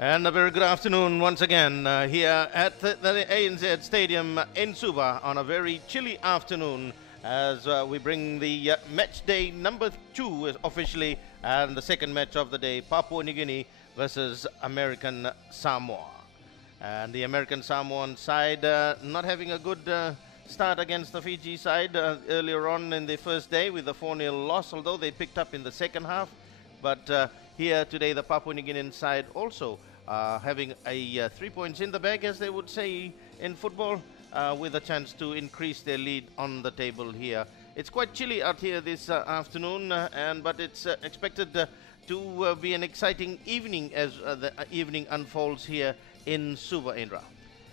And a very good afternoon once again here at the ANZ Stadium in Suva on a very chilly afternoon as we bring the match day number 2 officially, and the second match of the day, Papua New Guinea versus American Samoa. And the American Samoan side not having a good start against the Fiji side earlier on in the first day with a 4-0 loss, although they picked up in the second half. But here today, the Papua New Guinean side also having a 3 points in the bag, as they would say in football, with a chance to increase their lead on the table here. It's quite chilly out here this afternoon, but it's expected to be an exciting evening as the evening unfolds here in Suva, Indra.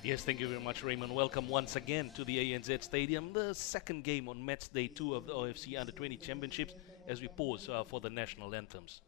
Yes, thank you very much, Raymond. Welcome once again to the ANZ Stadium, the second game on match day 2 of the OFC Under-20 Championships, as we pause for the national anthems.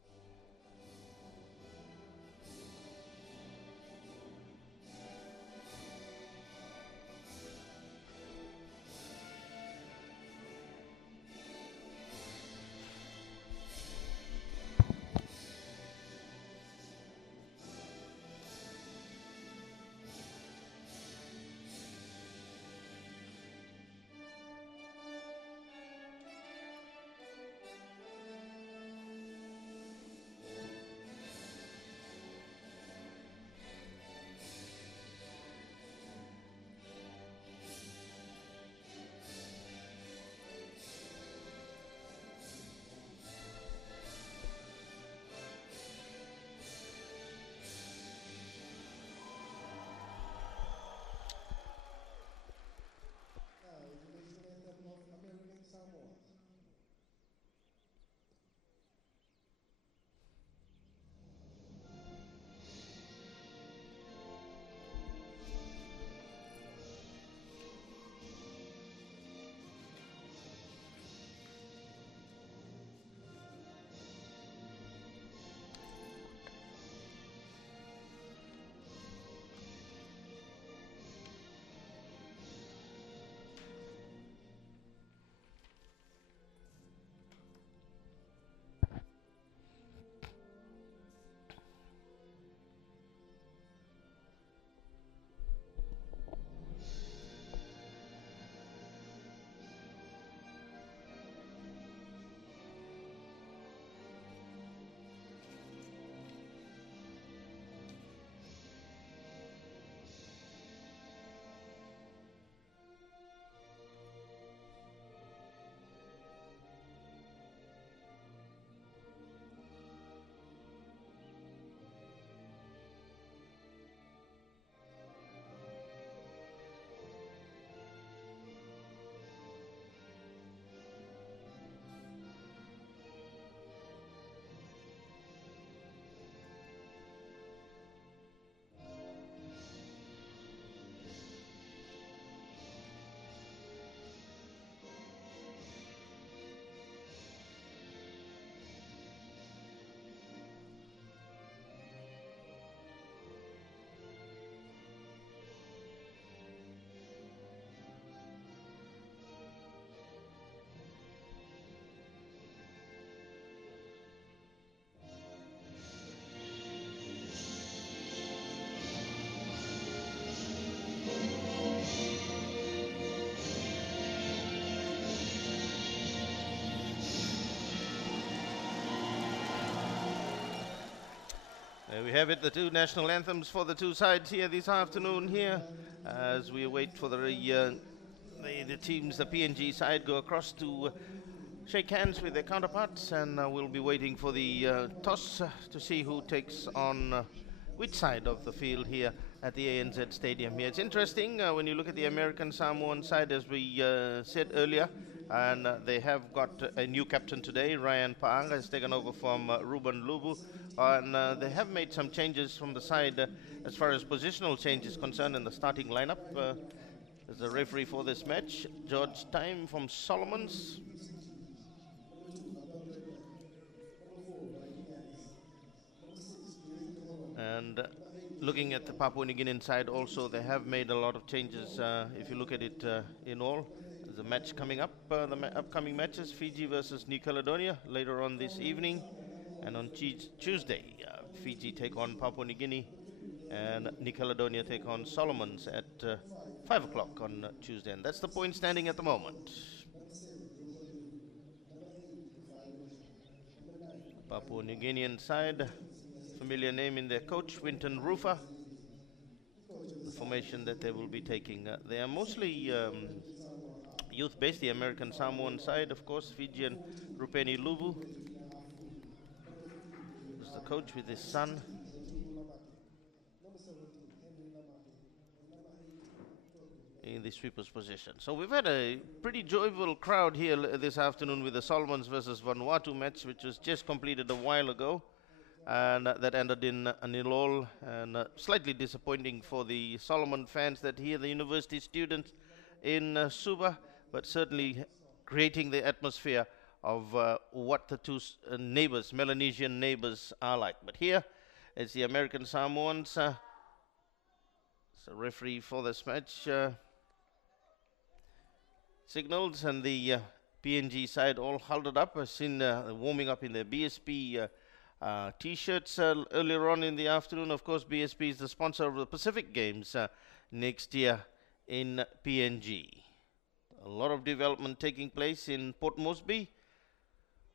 There we have it, the two national anthems for the two sides here this afternoon here, as we wait for the teams. The PNG side go across to shake hands with their counterparts, and we'll be waiting for the toss to see who takes on which side of the field here at the ANZ Stadium here. It's interesting when you look at the American Samoan side, as we said earlier, and they have got a new captain today. Ryan Paanga has taken over from Ruben Lubu, and they have made some changes from the side as far as positional change is concerned in the starting lineup. As the referee for this match, George Time from Solomons. And looking at the Papua New Guinean side also, they have made a lot of changes. If you look at it in all, there's a match coming up, upcoming matches, Fiji versus New Caledonia later on this evening. And on Tuesday, Fiji take on Papua New Guinea And New Caledonia take on Solomons at 5 o'clock on Tuesday. And that's the point standing at the moment. Papua New Guinean side, familiar name in their coach, Winton Rufa. The formation that they will be taking. They are mostly youth-based, the American Samoan side, of course, Fijian Rupeni Luvu, who's the coach with his son. In the sweeper's position. So we've had a pretty joyful crowd here this afternoon with the Solomons versus Vanuatu match, which was just completed a while ago, and that ended in a 0-0, and slightly disappointing for the Solomon fans that here the university students in Suva, but certainly creating the atmosphere of what the two neighbors, Melanesian neighbors, are like. But here it's the American Samoans. So referee for this match signals, and the PNG side all huddled up. I've seen warming up in their BSP T-shirts earlier on in the afternoon. Of course, BSP is the sponsor of the Pacific Games next year in PNG. A lot of development taking place in Port Moresby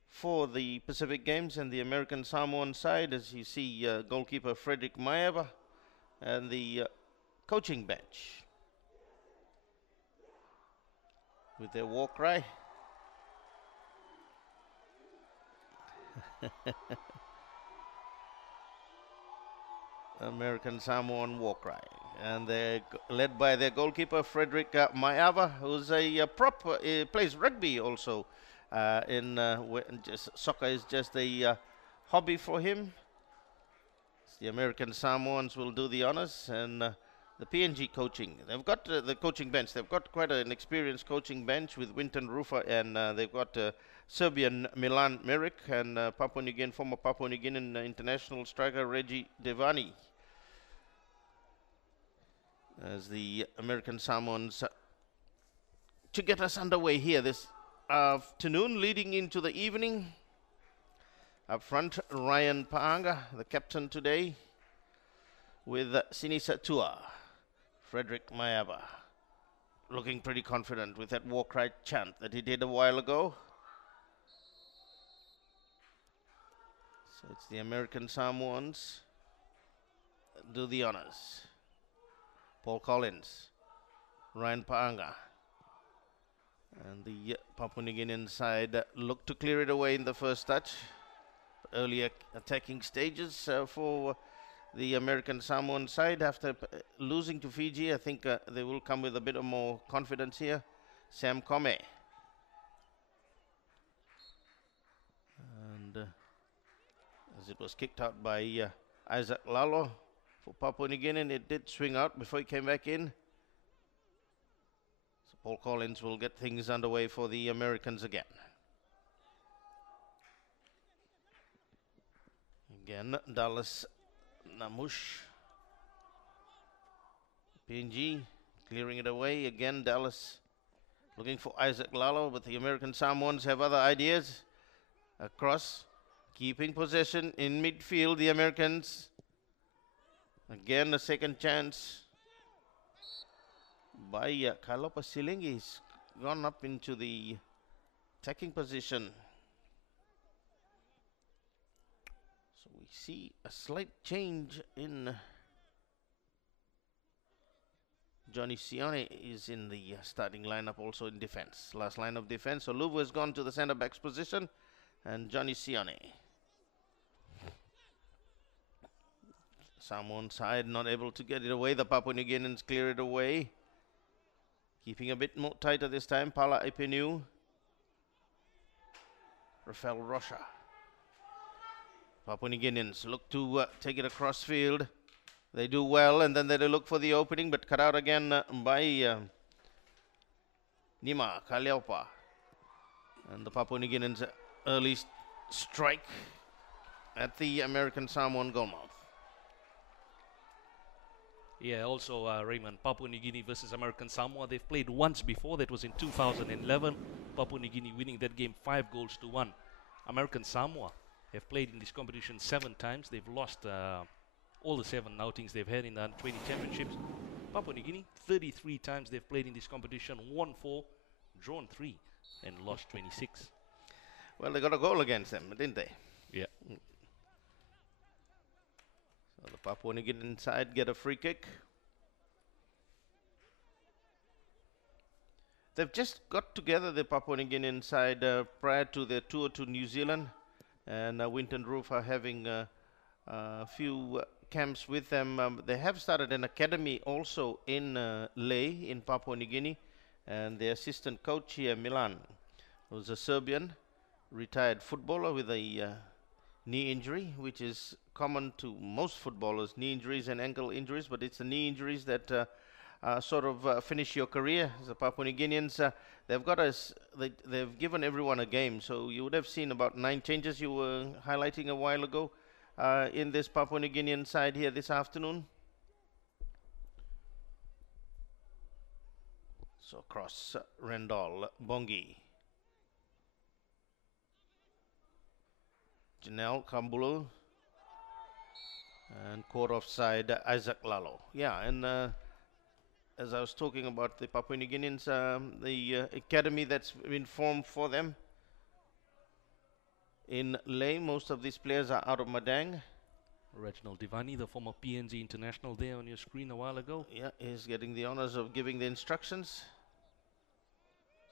for the Pacific Games, and the American Samoan side, as you see, goalkeeper Frederick Maeva and the coaching bench with their war cry. American Samoan war cry. And they're led by their goalkeeper Frederick Maeva, who's a prop, plays rugby also. Soccer is just a hobby for him. The American Samoans will do the honors, and the PNG coaching. They've got the coaching bench. They've got quite an experienced coaching bench with Winton Rufa, and they've got Serbian Milan Merrick and former Papua New Guinean international striker Reggie Devani as the American Samoans to get us underway here this afternoon, leading into the evening. Up front, Ryan Paanga, the captain today, with Sinisa Tua. Frederick Maeva looking pretty confident with that war cry chant that he did a while ago. So it's the American Samoans do the honors. Paul Collins, Ryan Paanga, and the Papua New Guinean side looked to clear it away in the first touch. Early attacking stages for the American Samoan side. After losing to Fiji, I think they will come with a bit of more confidence here. Sam Kome. And as it was kicked out by Isaac Lalo for Papua New Guinea, and it did swing out before he came back in. So Paul Collins will get things underway for the Americans again. Again, Dallas Namush. PNG clearing it away. Again, Dallas looking for Isaac Lalo, but the American Samoans have other ideas. Across, keeping possession in midfield, the Americans. Again, a second chance by Kalopa Silingi. He's gone up into the attacking position. See a slight change in Johnny Sione is in the starting lineup, also in defense. Last line of defense. So Luvu has gone to the center back's position, and Johnny Sione. Samoan side not able to get it away. The Papua New Guineans clear it away. Keeping a bit more tighter this time. Pala Ipinu. Rafael Rocha. Papua New Guineans look to take it across field. They do well, and then they look for the opening, but cut out again by Nima Kaleopa. And the Papua New Guineans early strike at the American Samoan goalmouth. Yeah, also Raymond, Papua New Guinea versus American Samoa. They've played once before. That was in 2011. Papua New Guinea winning that game 5-1. American Samoa have played in this competition 7 times. They've lost all the 7 outings they've had in the Under-20 championships. Papua New Guinea, 33 times they've played in this competition, won 4, drawn 3, and lost 26. Well, they got a goal against them, didn't they? Yeah. So the Papua New Guinea side get a free kick. They've just got together, the Papua New Guinea side, prior to their tour to New Zealand, and Winton Roof are having a few camps with them. They have started an academy also in Lae in Papua New Guinea, and the assistant coach here, Milan, who's a Serbian retired footballer with a knee injury, which is common to most footballers, knee injuries and ankle injuries, but it's the knee injuries that sort of finish your career. The Papua New Guineans, they've given everyone a game, so you would have seen about 9 changes you were highlighting a while ago in this Papua New Guinean side here this afternoon. So across Rendall, Bongi, Janelle Kambulu, and caught offside Isaac Lalo. Yeah, and as I was talking about the Papua New Guineans, the academy that's been formed for them in Lae, most of these players are out of Madang. Reginald Divani, the former PNG international, there on your screen a while ago. Yeah, he's getting the honors of giving the instructions.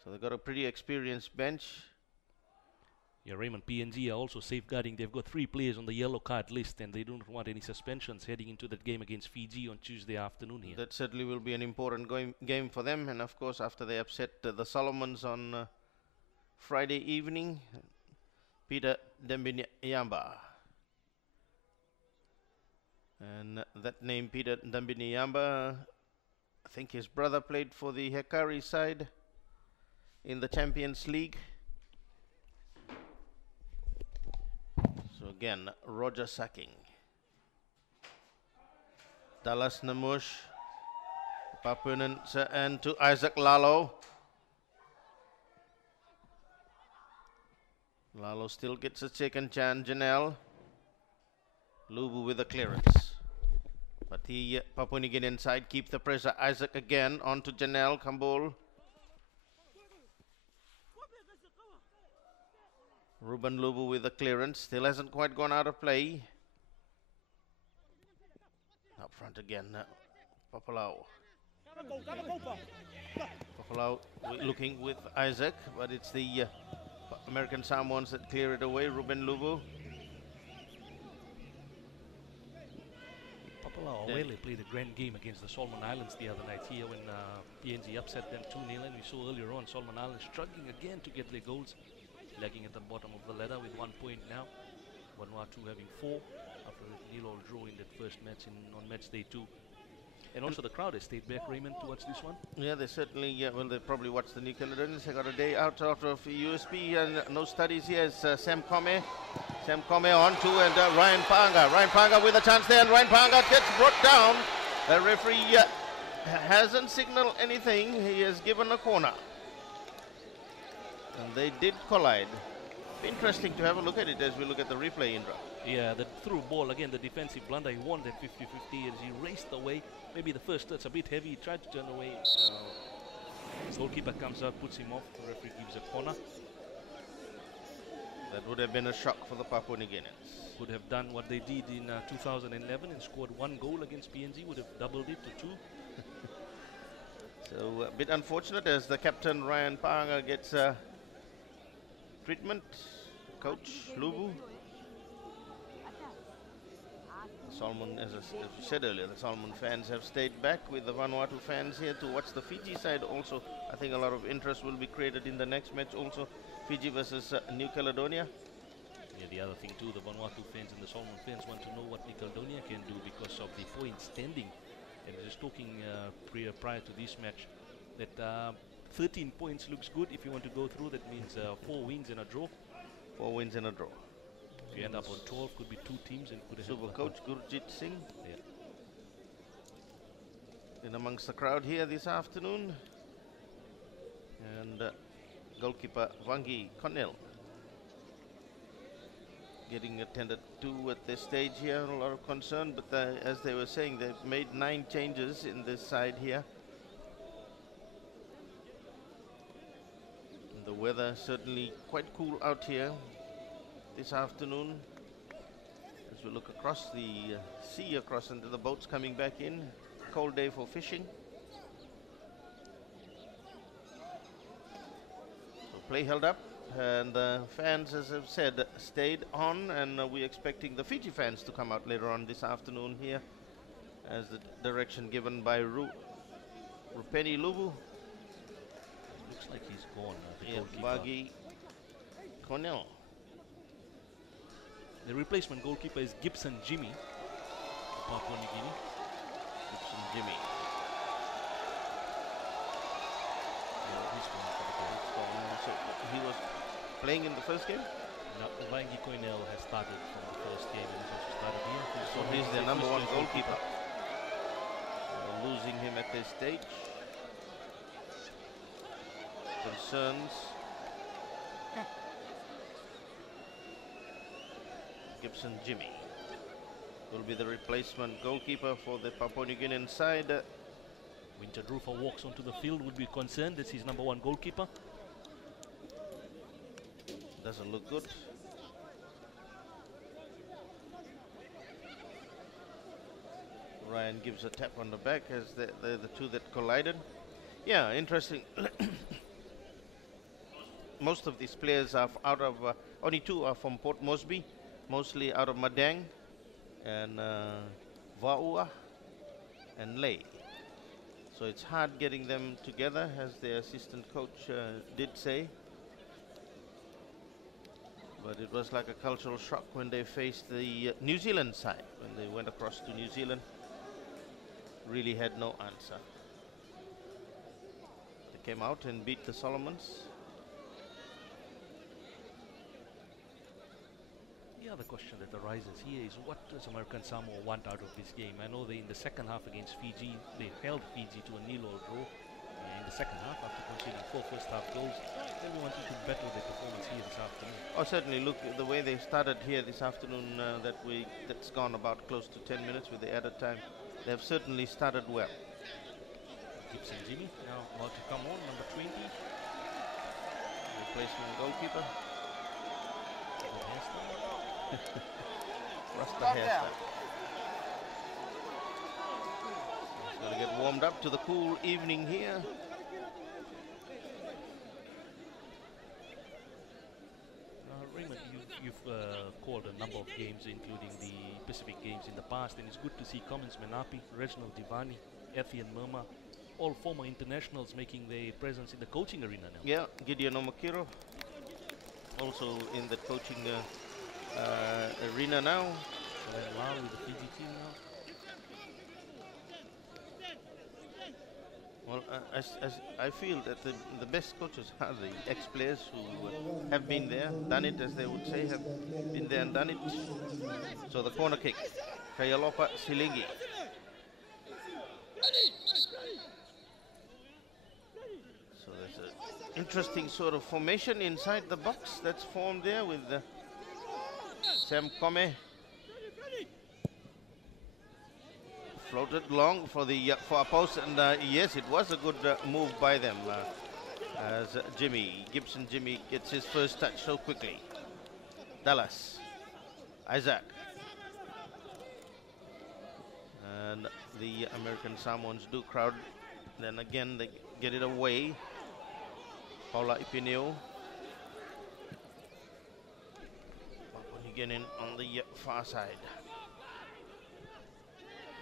So they've got a pretty experienced bench. Yeah, Raymond, PNG are also safeguarding. They've got 3 players on the yellow card list, and they don't want any suspensions heading into that game against Fiji on Tuesday afternoon here. That certainly will be an important game for them. And of course, after they upset the Solomons on Friday evening, Peter Dembiniamba. And that name, Peter Dembiniamba, I think his brother played for the Hekari side in the Champions League. So again, Roger Sacking. Dallas Namush, Papuanans, and to Isaac Lalo. Lalo still gets a second chance. Janelle Lubu with the clearance. But the Papua New Guinean side keep the pressure. Isaac again onto Janelle Kambul. Ruben Lubu with the clearance. Still hasn't quite gone out of play. Up front again. Papalau. Papalau looking with Isaac, but it's the American Samoans that clear it away. Ruben Lubu. Papalau Awele played a grand game against the Solomon Islands the other night here when PNG upset them 2-0, and we saw earlier on Solomon Islands struggling again to get their goals, lagging at the bottom of the ladder with 1 point now. Vanuatu having 4 after a 0-0 draw in that first match on match day 2. And also the crowd has stayed back, Raymond, to watch this one. Yeah, they certainly, well, they probably watched the New Caledonians. They got a day out of USP and no studies here. It's Sam Kome. Sam Kome on to, and Ryan Panga. Ryan Panga with a chance there, and Ryan Panga gets brought down. The referee hasn't signaled anything. He has given a corner. And they did collide. Interesting to have a look at it as we look at the replay, Indra. Yeah, the through ball, again, the defensive blunder. He won that 50-50 as he raced away. Maybe the first touch a bit heavy. He tried to turn away. Goalkeeper comes out, puts him off. The referee gives a corner. That would have been a shock for the Papua New Guineans. Could have done what they did in 2011 and scored 1 goal against PNG. Would have doubled it to 2. So a bit unfortunate as the captain Ryan Panga gets treatment. Coach Lubu. Solomon, as I said earlier, the Solomon fans have stayed back with the Vanuatu fans here to watch the Fiji side also. I think a lot of interest will be created in the next match also. Fiji versus New Caledonia. Yeah, the other thing too, the Vanuatu fans and the Solomon fans want to know what New Caledonia can do because of the point standing. And just talking prior to this match, that 13 points looks good if you want to go through. That means 4 wins and a draw. 4 wins and a draw. If you end up on 12, could be 2 teams and could have Super coach Gurjit Singh. Yeah. In amongst the crowd here this afternoon. And goalkeeper Vangi Connell. getting attended to at this stage here. A lot of concern, but as they were saying, they've made 9 changes in this side here. And the weather certainly quite cool out here this afternoon. As we look across the sea, across into the boats coming back in. Cold day for fishing. So play held up, and the fans, as I've said, stayed on, and we're expecting the Fiji fans to come out later on this afternoon here, as the direction given by Rupeni Lubu. Looks like he's gone. The goalkeeper. Bagi Cornell. The replacement goalkeeper is Gibson Jimmy, Papua New Guinea. Gibson Jimmy. So he was playing in the first game? No, Vangi Koinel has started from the first game and he's also started here. So he's the number 1 goalkeeper. Losing him at this stage. Concerns. Gibson Jimmy will be the replacement goalkeeper for the Papua New Guinean side. Winter Drufa walks onto the field, would be concerned. That's his number 1 goalkeeper. Doesn't look good. Ryan gives a tap on the back as they're the two that collided. Yeah, interesting. Most of these players are out of, only 2 are from Port Moresby, mostly out of Madang and Vaua and Ley. So it's hard getting them together, as the assistant coach did say. But it was like a cultural shock when they faced the New Zealand side, when they went across to New Zealand. Really had no answer. They came out and beat the Solomons. The other question that arises here is, what does American Samoa want out of this game? I know they, in the second half against Fiji, they held Fiji to a 0-0 draw. In the second half, after conceding 4 first-half goals, they wanted to better their performance here this afternoon. Oh, certainly. Look, the way they started here this afternoon, that's gone about close to 10 minutes with the added time. They have certainly started well. Gibson Jimmy now about to come on, number 20. Replacement goalkeeper. Good hairstyle. Rasta hairstyle. He's going to get warmed up to the cool evening here. Raymond, you've called a number of games, including the Pacific Games in the past, and it's good to see Cummins Menapi, Reginald Divani, Etienne Murma, all former internationals making their presence in the coaching arena now. Yeah, Gideon Omakiro also in the coaching arena now. Wow, with the Fiji team now. Well, as I feel that the best coaches are the ex-players who have been there, done it, as they would say, have been there and done it. So the corner kick, Kayalopa Silingi. So there's an interesting sort of formation inside the box that's formed there with Sam Kome. Floated long for the far post, and yes, it was a good move by them as Gibson Jimmy gets his first touch so quickly. Dallas, Isaac, and the American Samoans do crowd. Then again they get it away. Paula Ipineo. Papua New Guinea on the far side.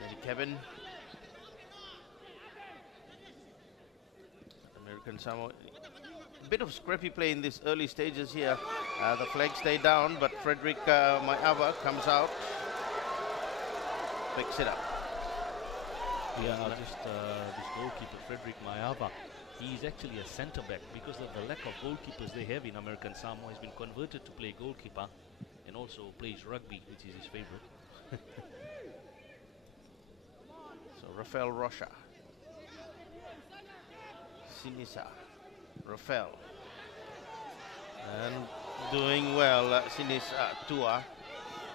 Then Kevin. American Samoa. A bit of scrappy play in these early stages here. The flag stayed down, but Frederick Maiava comes out. Picks it up. Yeah, just this goalkeeper, Frederick Maiava, he's actually a centre back because of the lack of goalkeepers they have in American Samoa. He's been converted to play goalkeeper and also plays rugby, which is his favourite. Rafael Rocha, Sinisa, Rafael, and doing well, Sinisa Tua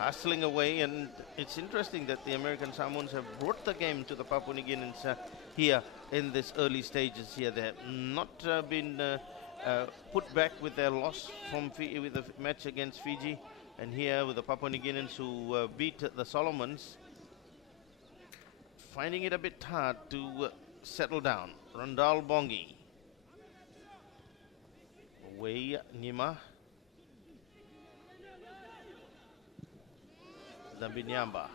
hustling away, and it's interesting that the American Samoans have brought the game to the Papua New Guineans here in this early stages here. They have not been put back with their loss from with the match against Fiji, and here with the Papua New Guineans who beat the Solomons, finding it a bit hard to settle down. Randall Bongi. Away Nima. Zambinyamba.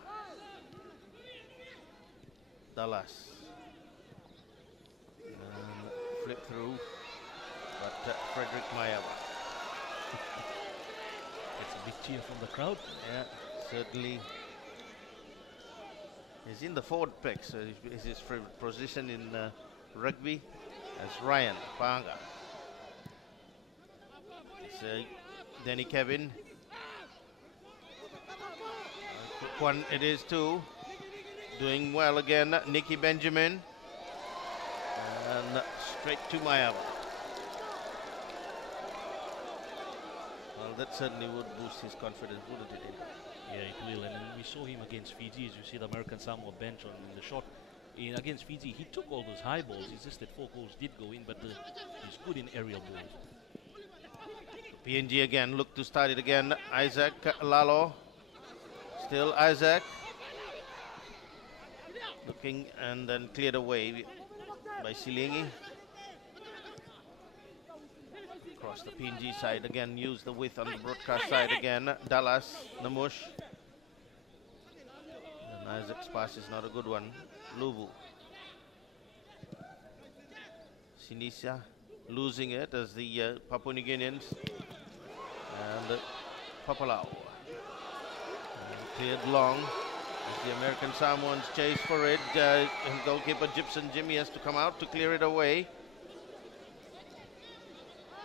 Dallas. Flip through, but Frederick Mayawa. It's a big cheer from the crowd. Yeah, certainly. He's in the forward pack, so is his favorite position in rugby as Ryan Panga. So Danny Kevin. Quick one it is too. Doing well again, Nicky Benjamin. And straight to Mayawa. Well, that certainly would boost his confidence, wouldn't it? Yeah, it will. And we saw him against Fiji, as you see the American Samoa bench on the shot. Against Fiji, he took all those high balls. It's just that 4 goals did go in, but he's good in aerial balls. PNG again, look to start it again. Isaac Lalo. Still Isaac. Looking and then cleared away by Silingi. Across the PNG side again, use the width on the broadcast side again. Dallas, Namush. And Isaac's pass is not a good one. Luvu. Sinisa losing it as the Papua New Guineans. And Papalau. Cleared long as the American Samoans chase for it. And goalkeeper Gibson Jimmy has to come out to clear it away.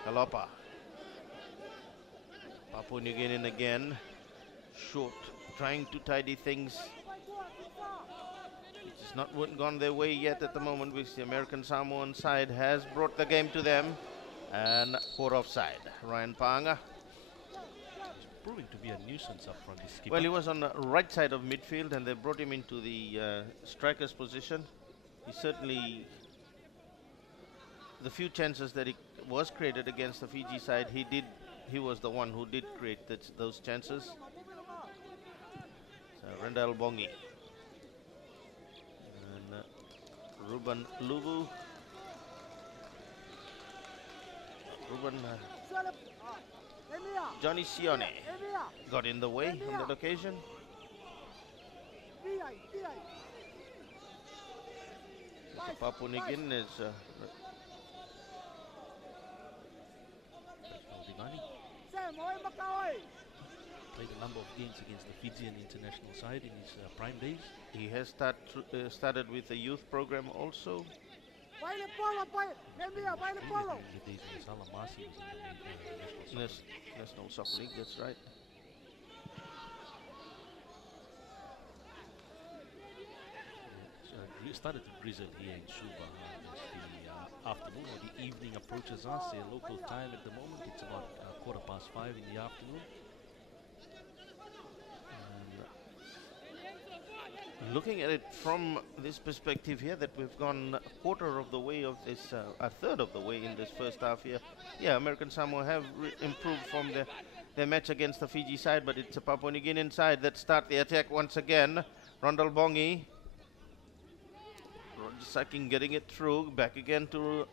Kalopa. Papua New Guinea again. Short, trying to tidy things. It's not gone their way yet at the moment, which the American Samoan side has brought the game to them. And caught offside. Ryan Panga. Proving to be a nuisance up front, this skipper. Well, he was on the right side of midfield and they brought him into the striker's position. He certainly, the few chances that he was created against the Fiji side, he was the one who did create those chances. So Rendell Bongi. And Ruben Lubu. Ruben Johnny Sione got in the way on that occasion. Papua New Guinea is played a number of games against the Fijian international side in his prime days. He has started with the youth program also. National Soccer League, that's right. We started to drizzle here in Suva as the afternoon or the evening approaches us. Local time at the moment, it's about 5:15 in the afternoon. Looking at it from this perspective here, that we've gone a quarter of the way of this, a third of the way in this first half here. Yeah, American Samoa have improved from their match against the Fiji side, but it's a Papua New Guinean side that start the attack once again. Rondal Bongi. Sucking, getting it through, back again to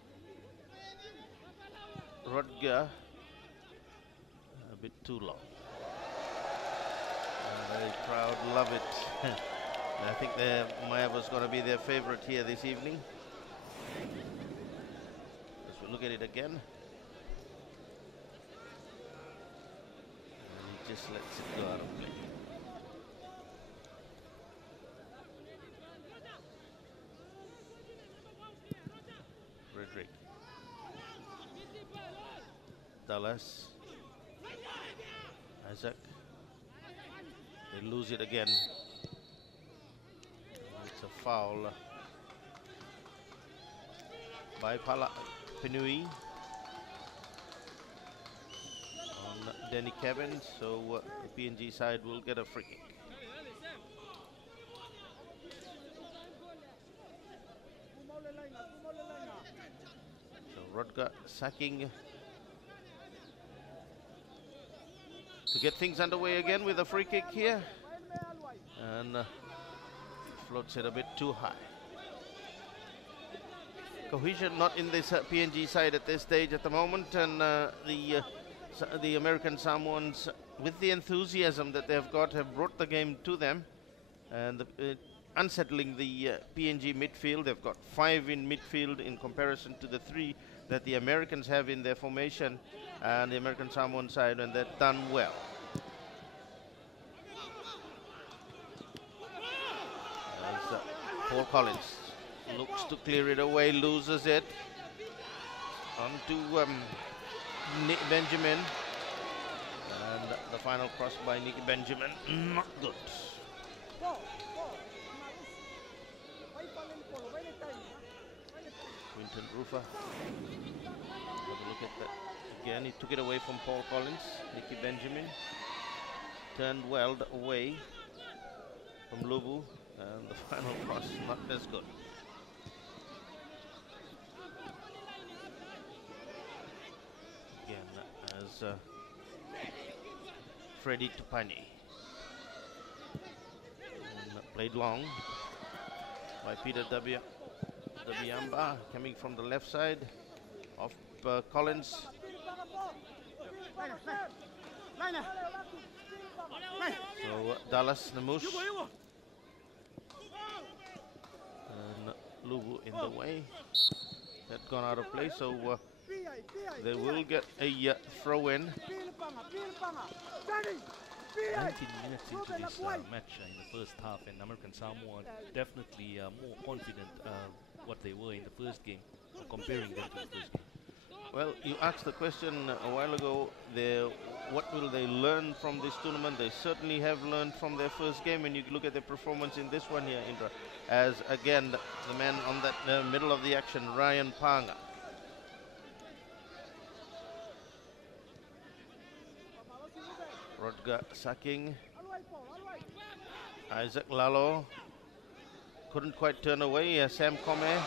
Rodger. A bit too long. Very proud, love it. I think Mayawa's going to be their favorite here this evening. As we look at it again. And he just lets it go out of play. Frederick. Dallas. Isaac. They lose it again. It's a foul by Penui on Denny Kevin, so the PNG side will get a free kick. So Rodger sacking to get things underway again with a free kick here, and floats it a bit too high. Cohesion not in this PNG side at this stage at the moment, and the American Samoans, with the enthusiasm that they've got, have brought the game to them, and unsettling the PNG midfield. They've got 5 in midfield in comparison to the 3 that the Americans have in their formation, and the American Samoan side, and they've done well. As Paul Collins looks to clear it away, loses it on to Nick Benjamin, and the final cross by Nick Benjamin, not good. Quinton Rufa, have a look at that again. He took it away from Paul Collins. Nicky Benjamin turned well away from Lubu, and the final cross not as good. Again, as Freddie Tupani, played long by Peter Dabiamba, coming from the left side of Collins. So Dallas Namush and Lubu in the way. That gone out of play, so they will get a throw in. 19 minutes into this match in the first half, and American Samoa definitely more confident what they were in the first game, comparing them to the first game. Well, you asked the question a while ago, what will they learn from this tournament? They certainly have learned from their first game, and you look at their performance in this one here, Indra, as again the man on that middle of the action, Ryan Panga. Rodger sacking. Isaac Lalo couldn't quite turn away. Sam Kome.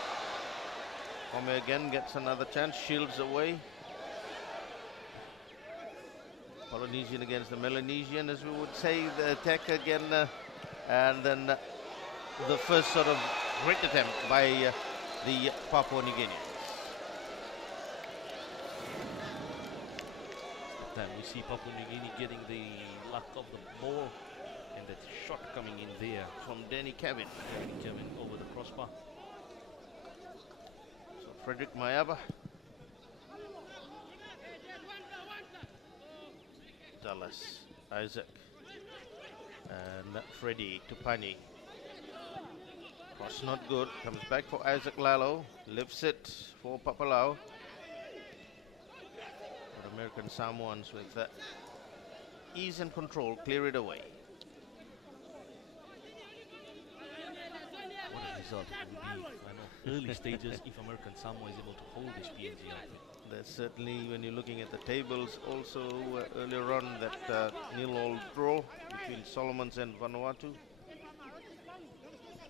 Kome again gets another chance, shields away. Polynesian against the Melanesian, as we would say. The attack again, and then the first sort of great attempt by the Papua New Guinea. Then we see Papua New Guinea getting the luck of the ball, and that shot coming in there from Denny Kevin. Denny Kevin over the crossbar. So Frederick Mayaba. Dallas Isaac. And Freddie Tupani. Cross not good. Comes back for Isaac Lalo. Lifts it for Papalau. American Samoans with ease and control clear it away. What a result it will be. I know early stages if American Samoa is able to hold this PNG outfit. There's certainly, when you're looking at the tables, also earlier on that nil-all draw between Solomons and Vanuatu.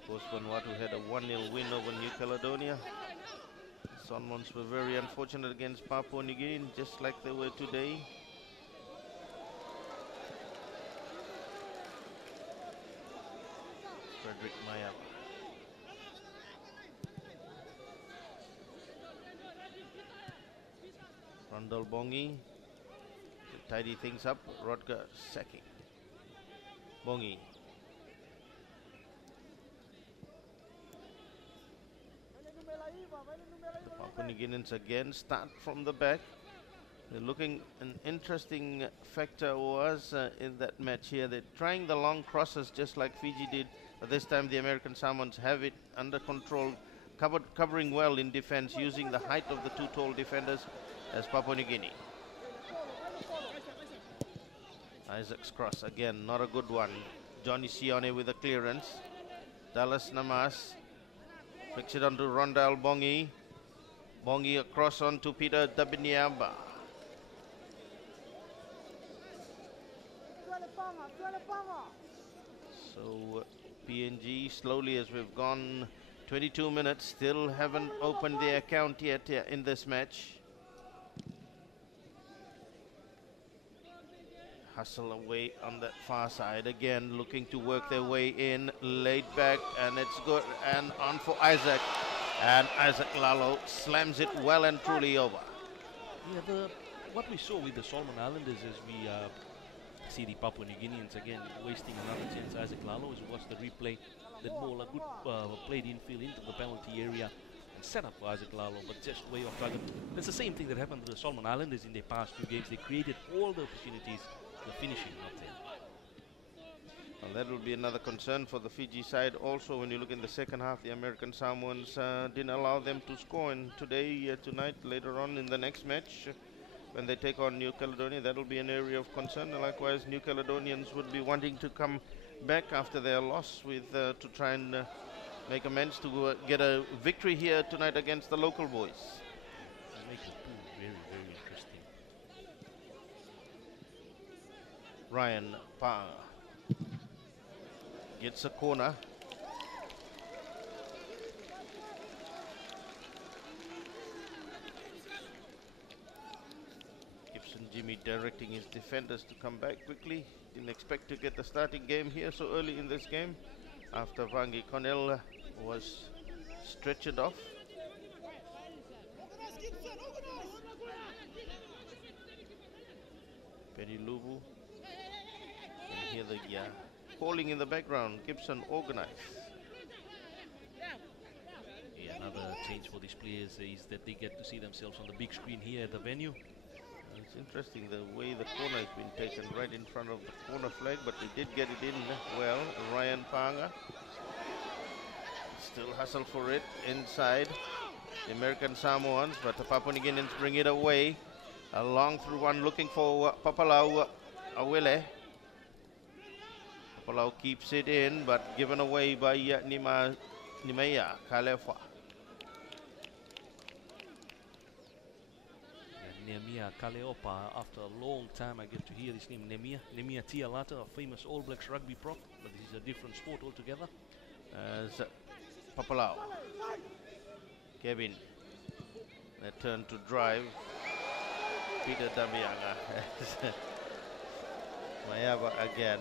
Of course, Vanuatu had a 1-0 win over New Caledonia. Solomons were very unfortunate against Papua New Guinea, just like they were today. Frederick Mayaba. Rondal Bongi to tidy things up. Rodger sacking. Bongi. The Papua New Guineans again start from the back. They're looking, an interesting factor was in that match here. They're trying the long crosses just like Fiji did, but this time the American Samoans have it under control, covering well in defense, using the height of the two tall defenders as Papua New Guinea. Isaac's cross again, not a good one. Johnny Sione with a clearance. Dallas Namas flicks it onto Rondal Bongi. Bongi across onto Peter Dabiniamba. So PNG slowly, as we've gone 22 minutes, still haven't opened their account yet in this match. Hustle away on that far side again, looking to work their way in, laid back, and it's good, and on for Isaac, and Isaac Lalo slams it well and truly over. Yeah, what we saw with the Solomon Islanders is we see the Papua New Guineans again wasting another chance. Isaac Lalo, as we watch the replay, that ball a good played infield into the penalty area and set up for Isaac Lalo, but just way off target. That's the same thing that happened to the Solomon Islanders in their past few games. They created all the opportunities, the finishing not there. Well, that will be another concern for the Fiji side. Also, when you look in the second half, the American Samoans didn't allow them to score. And today, tonight, later on in the next match, when they take on New Caledonia, that will be an area of concern. And likewise, New Caledonians would be wanting to come back after their loss with to try and make amends to get a victory here tonight against the local boys. Make the pool very, very interesting. Ryan Pa gets a corner. Gibson Jimmy directing his defenders to come back quickly. Didn't expect to get the starting game here so early in this game after Vangi Cornell was stretchered off. Penny Lubu. And hear the calling in the background. Gibson organized. Yeah, another change for these players is that they get to see themselves on the big screen here at the venue. It's interesting the way the corner has been taken right in front of the corner flag, but they did get it in well. Ryan Panga still hustle for it inside the American Samoans, but the Papua New Guineans bring it away. A long through one looking for Papalau Awele. Papalau keeps it in, but given away by Nimea Kalefa. Nemia Kaleopa, after a long time I get to hear his name, Nemia Tialata, a famous All Blacks rugby prop, but this is a different sport altogether. As Papalau, Kevin, they turn to drive. Peter Damianga, Mayava again,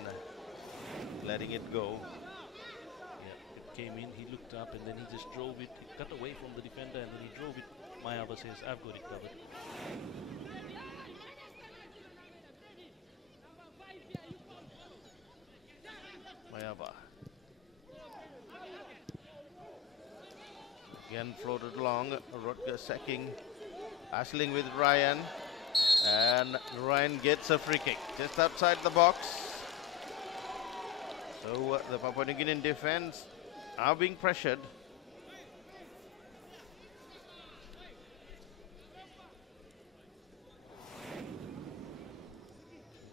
letting it go. Yeah, it came in, he looked up and then he just drove it, he cut away from the defender and then he drove it. Mayava says, I've got it covered. Mayava. Again floated long, Rutger sacking, hustling with Ryan. And Ryan gets a free kick just outside the box. So the Papua New Guinean defense are being pressured.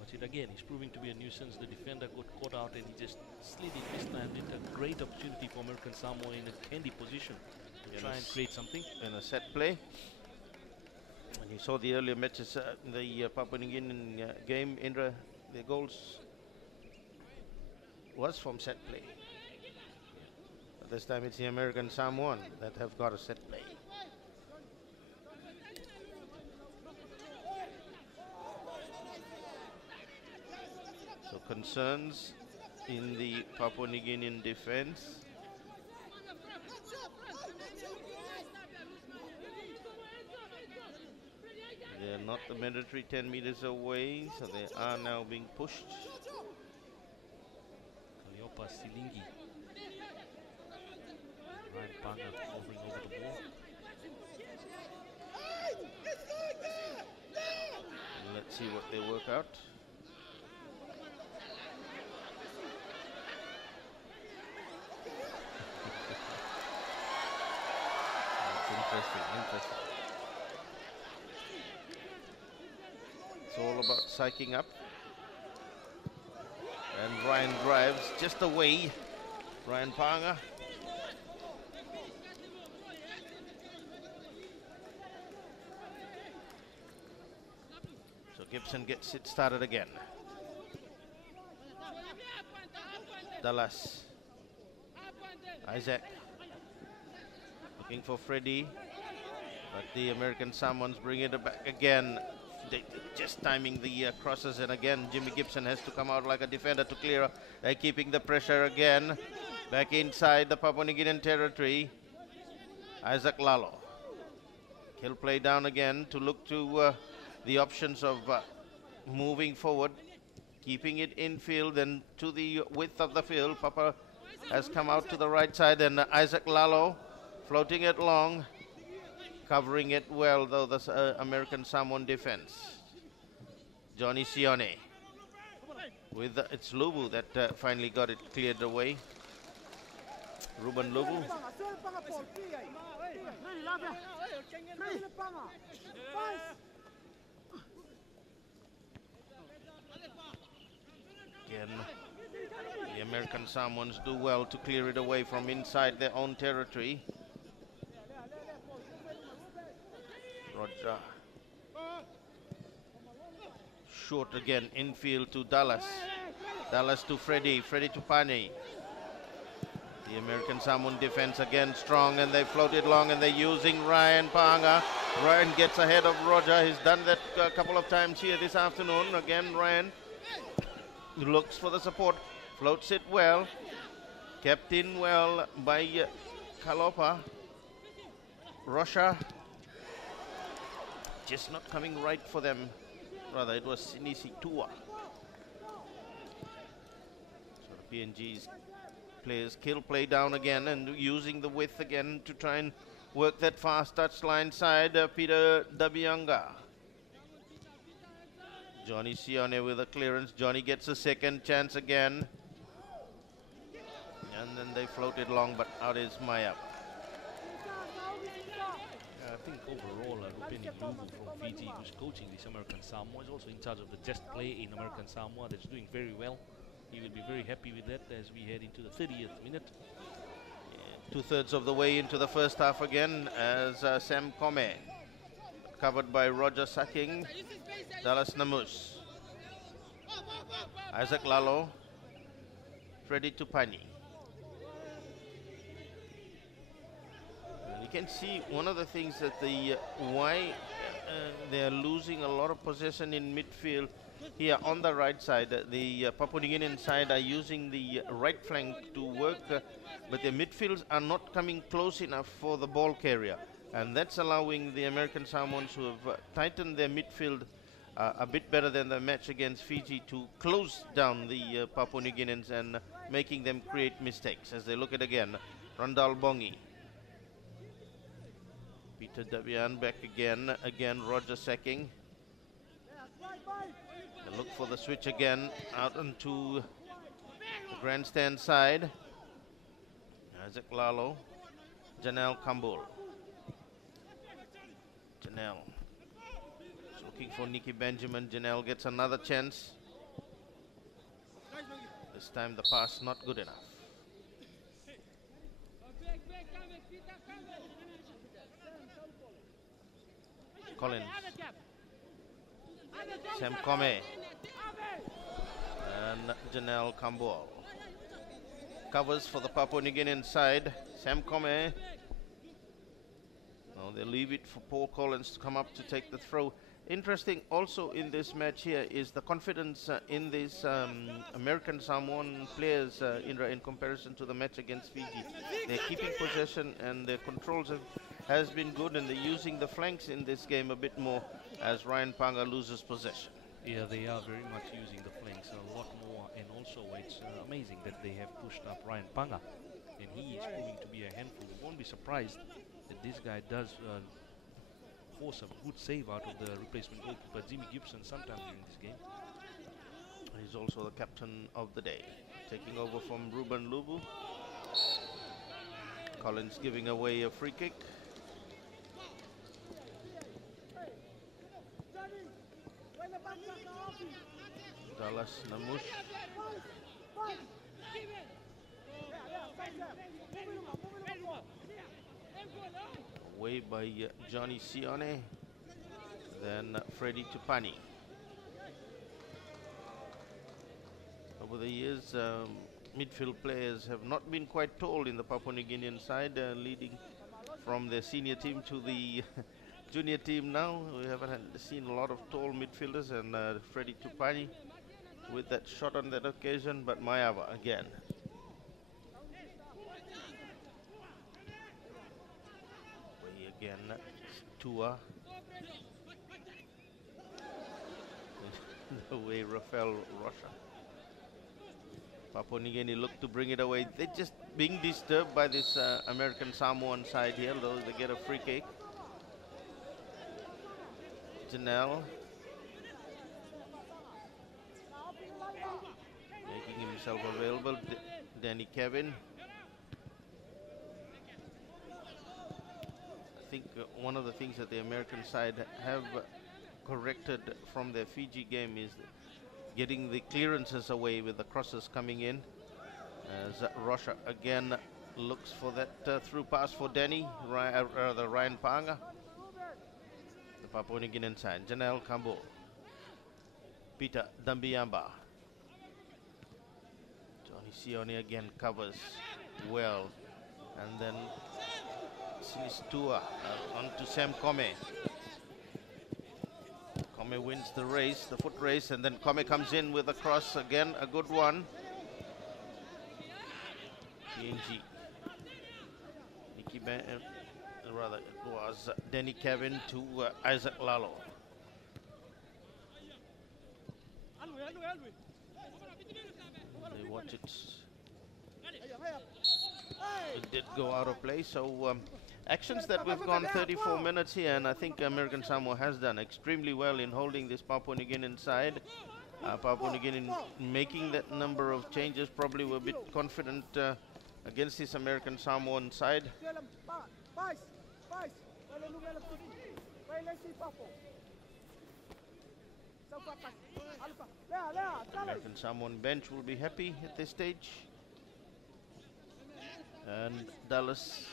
Watch it again, he's proving to be a nuisance. The defender got caught out and he just slid it this time. It's a great opportunity for American Samoa in a handy position to try and create something. In a set play. And you saw the earlier matches in the Papua New Guinean game, Indra, the goals was from set play. But this time it's the American Samoan that have got a set play. So concerns in the Papua New Guinean defense. They're not the mandatory 10 meters away, so they are now being pushed. Kaliopa Silingi. Ryan Panga hovering over the ball. And let's see what they work out. Interesting. It's all about psyching up. And Ryan drives just away. Ryan Panga. So Gibson gets it started again. Dallas. Isaac. Looking for Freddy. But the American Samoans bring it back again. They just timing the crosses, and again Jimmy Gibson has to come out like a defender to clear. They're keeping the pressure again. Back inside the Papua New Guinean territory. Isaac Lalo. He'll play down again to look to the options of moving forward, keeping it infield and to the width of the field. Papa has come out to the right side, and Isaac Lalo floating it long, covering it well though the American Samoan defense. Johnny Sione with it's Lubu that finally got it cleared away. Ruben Lubu. Again, the American Samoans do well to clear it away from inside their own territory. Roger. Short again, infield to Dallas. Dallas to Freddy. Freddy to Pani. The American Samoan defense again strong, and they floated long, and they're using Ryan Panga. Ryan gets ahead of Roger. He's done that a couple of times here this afternoon. Again, Ryan looks for the support, floats it well, kept in well by Kalopa. Rocha just not coming right for them. Rather, it was Sinisi Tua. So the PNG's players play down again and using the width again to try and work that fast touchline side. Peter Dabianga. Johnny Sione with a clearance. Johnny gets a second chance again. And then they floated long, but out is Maya. I think overall, Rupeni Lubu from Fiji, who's coaching this American Samoa, is also in charge of the just play in American Samoa. That's doing very well. He will be very happy with that as we head into the 30th minute. Yeah, 2/3 of the way into the first half again as Sam Kome, covered by Roger Sacking, Dallas Namus, Isaac Lalo, Freddy Tupani. And you can see one of the things that why they're losing a lot of possession in midfield. Here on the right side, the Papua New Guinean side are using the right flank to work, but the midfields are not coming close enough for the ball carrier. And that's allowing the American Samoans, who have tightened their midfield a bit better than the match against Fiji, to close down the Papua New Guineans and making them create mistakes. As they look at again, Randall Bongi. Peter Dabian back again Roger Sacking. Look for the switch again out onto the grandstand side. Isaac Lalo, Janelle Kambul. Janelle is looking for Nikki Benjamin. Janelle gets another chance. This time the pass not good enough. Collins. Sam Kome and Janelle Kambul. Covers for the Papua New Guinean side. Sam Kome. Now they leave it for Paul Collins to come up to take the throw. Interesting also in this match here is the confidence in these American Samoan players in comparison to the match against Fiji. They're keeping possession and their controls has been good, and they're using the flanks in this game a bit more as Ryan Panga loses possession. Yeah, they are very much using the flanks a lot more, and also it's amazing that they have pushed up Ryan Panga, and he is proving to be a handful. You won't be surprised that this guy does force a good save out of the replacement goalkeeper Jimmy Gibson sometime during this game. He's also the captain of the day, taking over from Ruben Lubu. Collins giving away a free kick. Dallas Namush. Away by Johnny Sione. Then Freddy Tupani. Over the years, midfield players have not been quite tall in the Papua New Guinean side, leading from their senior team to the junior team now. We haven't seen a lot of tall midfielders, and Freddie Tupani with that shot on that occasion, but Mayava again. Way again, Tua. The way Rafael Rocha. Papua New Guinea look to bring it away. They're just being disturbed by this American Samoan side here, though they get a free kick. Janelle making himself available. Danny Kevin. I think one of the things that the American side have corrected from their Fiji game is getting the clearances away with the crosses coming in. As Rocha again looks for that through pass for Danny, Ryan Panga. The Papua New Guinean side, Janelle Kambo. Peter Dambiamba. Johnny Sione again covers well. And then Sinistua on to Sam Kome. Kome wins the race, the foot race, and then Kome comes in with a cross again, a good one. PNG. Rather, it was Denny Kevin to Isaac Lalo. They watch it. It did go out of play, so actions that we've gone 34 minutes here, and I think American Samoa has done extremely well in holding this Papua New Guinean side. Papua New Guinea making that number of changes, probably were a bit confident against this American Samoan side. American Samoan bench will be happy at this stage. And Dallas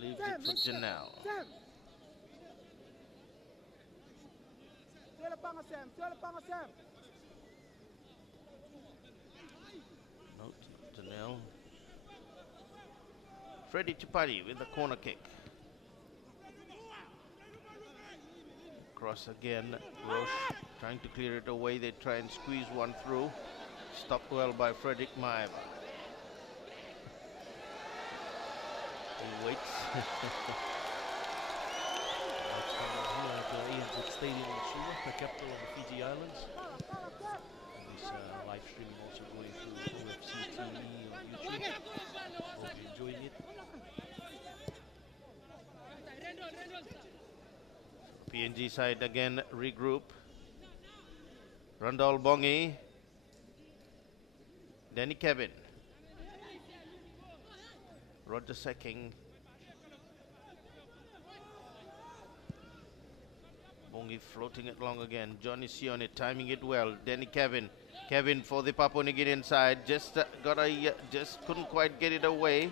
leaves it for Janelle. Note, Janelle. Freddie Chupari with the corner kick. Cross again. Roche trying to clear it away. They try and squeeze one through. Stopped well by Frederick Maeva. He waits. Here at the ANZ Stadium in Suva, the capital of the Fiji Islands. And this live streaming also going through OFC TV on YouTube. Hope you're enjoying it. PNG side again regroup. Randall Bongi. Danny Kevin. Roger Secking. Bongi floating it long again. Johnny Sione timing it well. Danny Kevin. Kevin for the Papua New Guinean side. Just just couldn't quite get it away.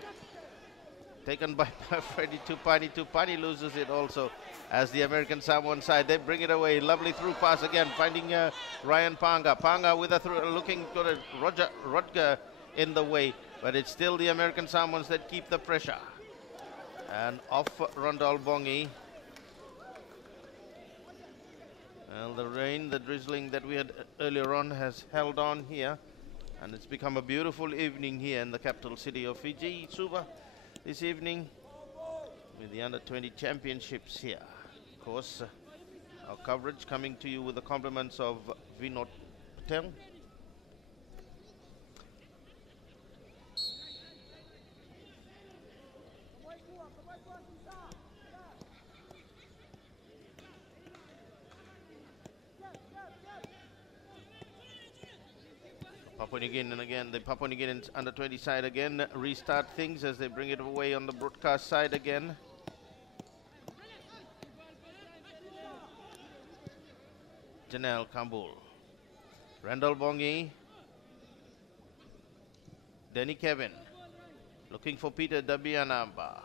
Taken by Freddie Tupani. Tupani loses it also. As the American Samoan side, they bring it away. Lovely through pass again, finding Ryan Panga. Panga with a through, looking good at Rodger in the way, but it's still the American Samoans that keep the pressure. And off Rondal Bongi. Well, the rain, the drizzling that we had earlier on has held on here, and it's become a beautiful evening here in the capital city of Fiji, Suva, this evening with the Under-20 Championships here. Of course, our coverage coming to you with the compliments of Vinod Patel. Papua New Guinea, and again the Papua New Guinean Under-20 side again restart things as they bring it away on the broadcast side again. Janelle Kambul. Randall Bongi. Danny Kevin. Looking for Peter Dabianamba.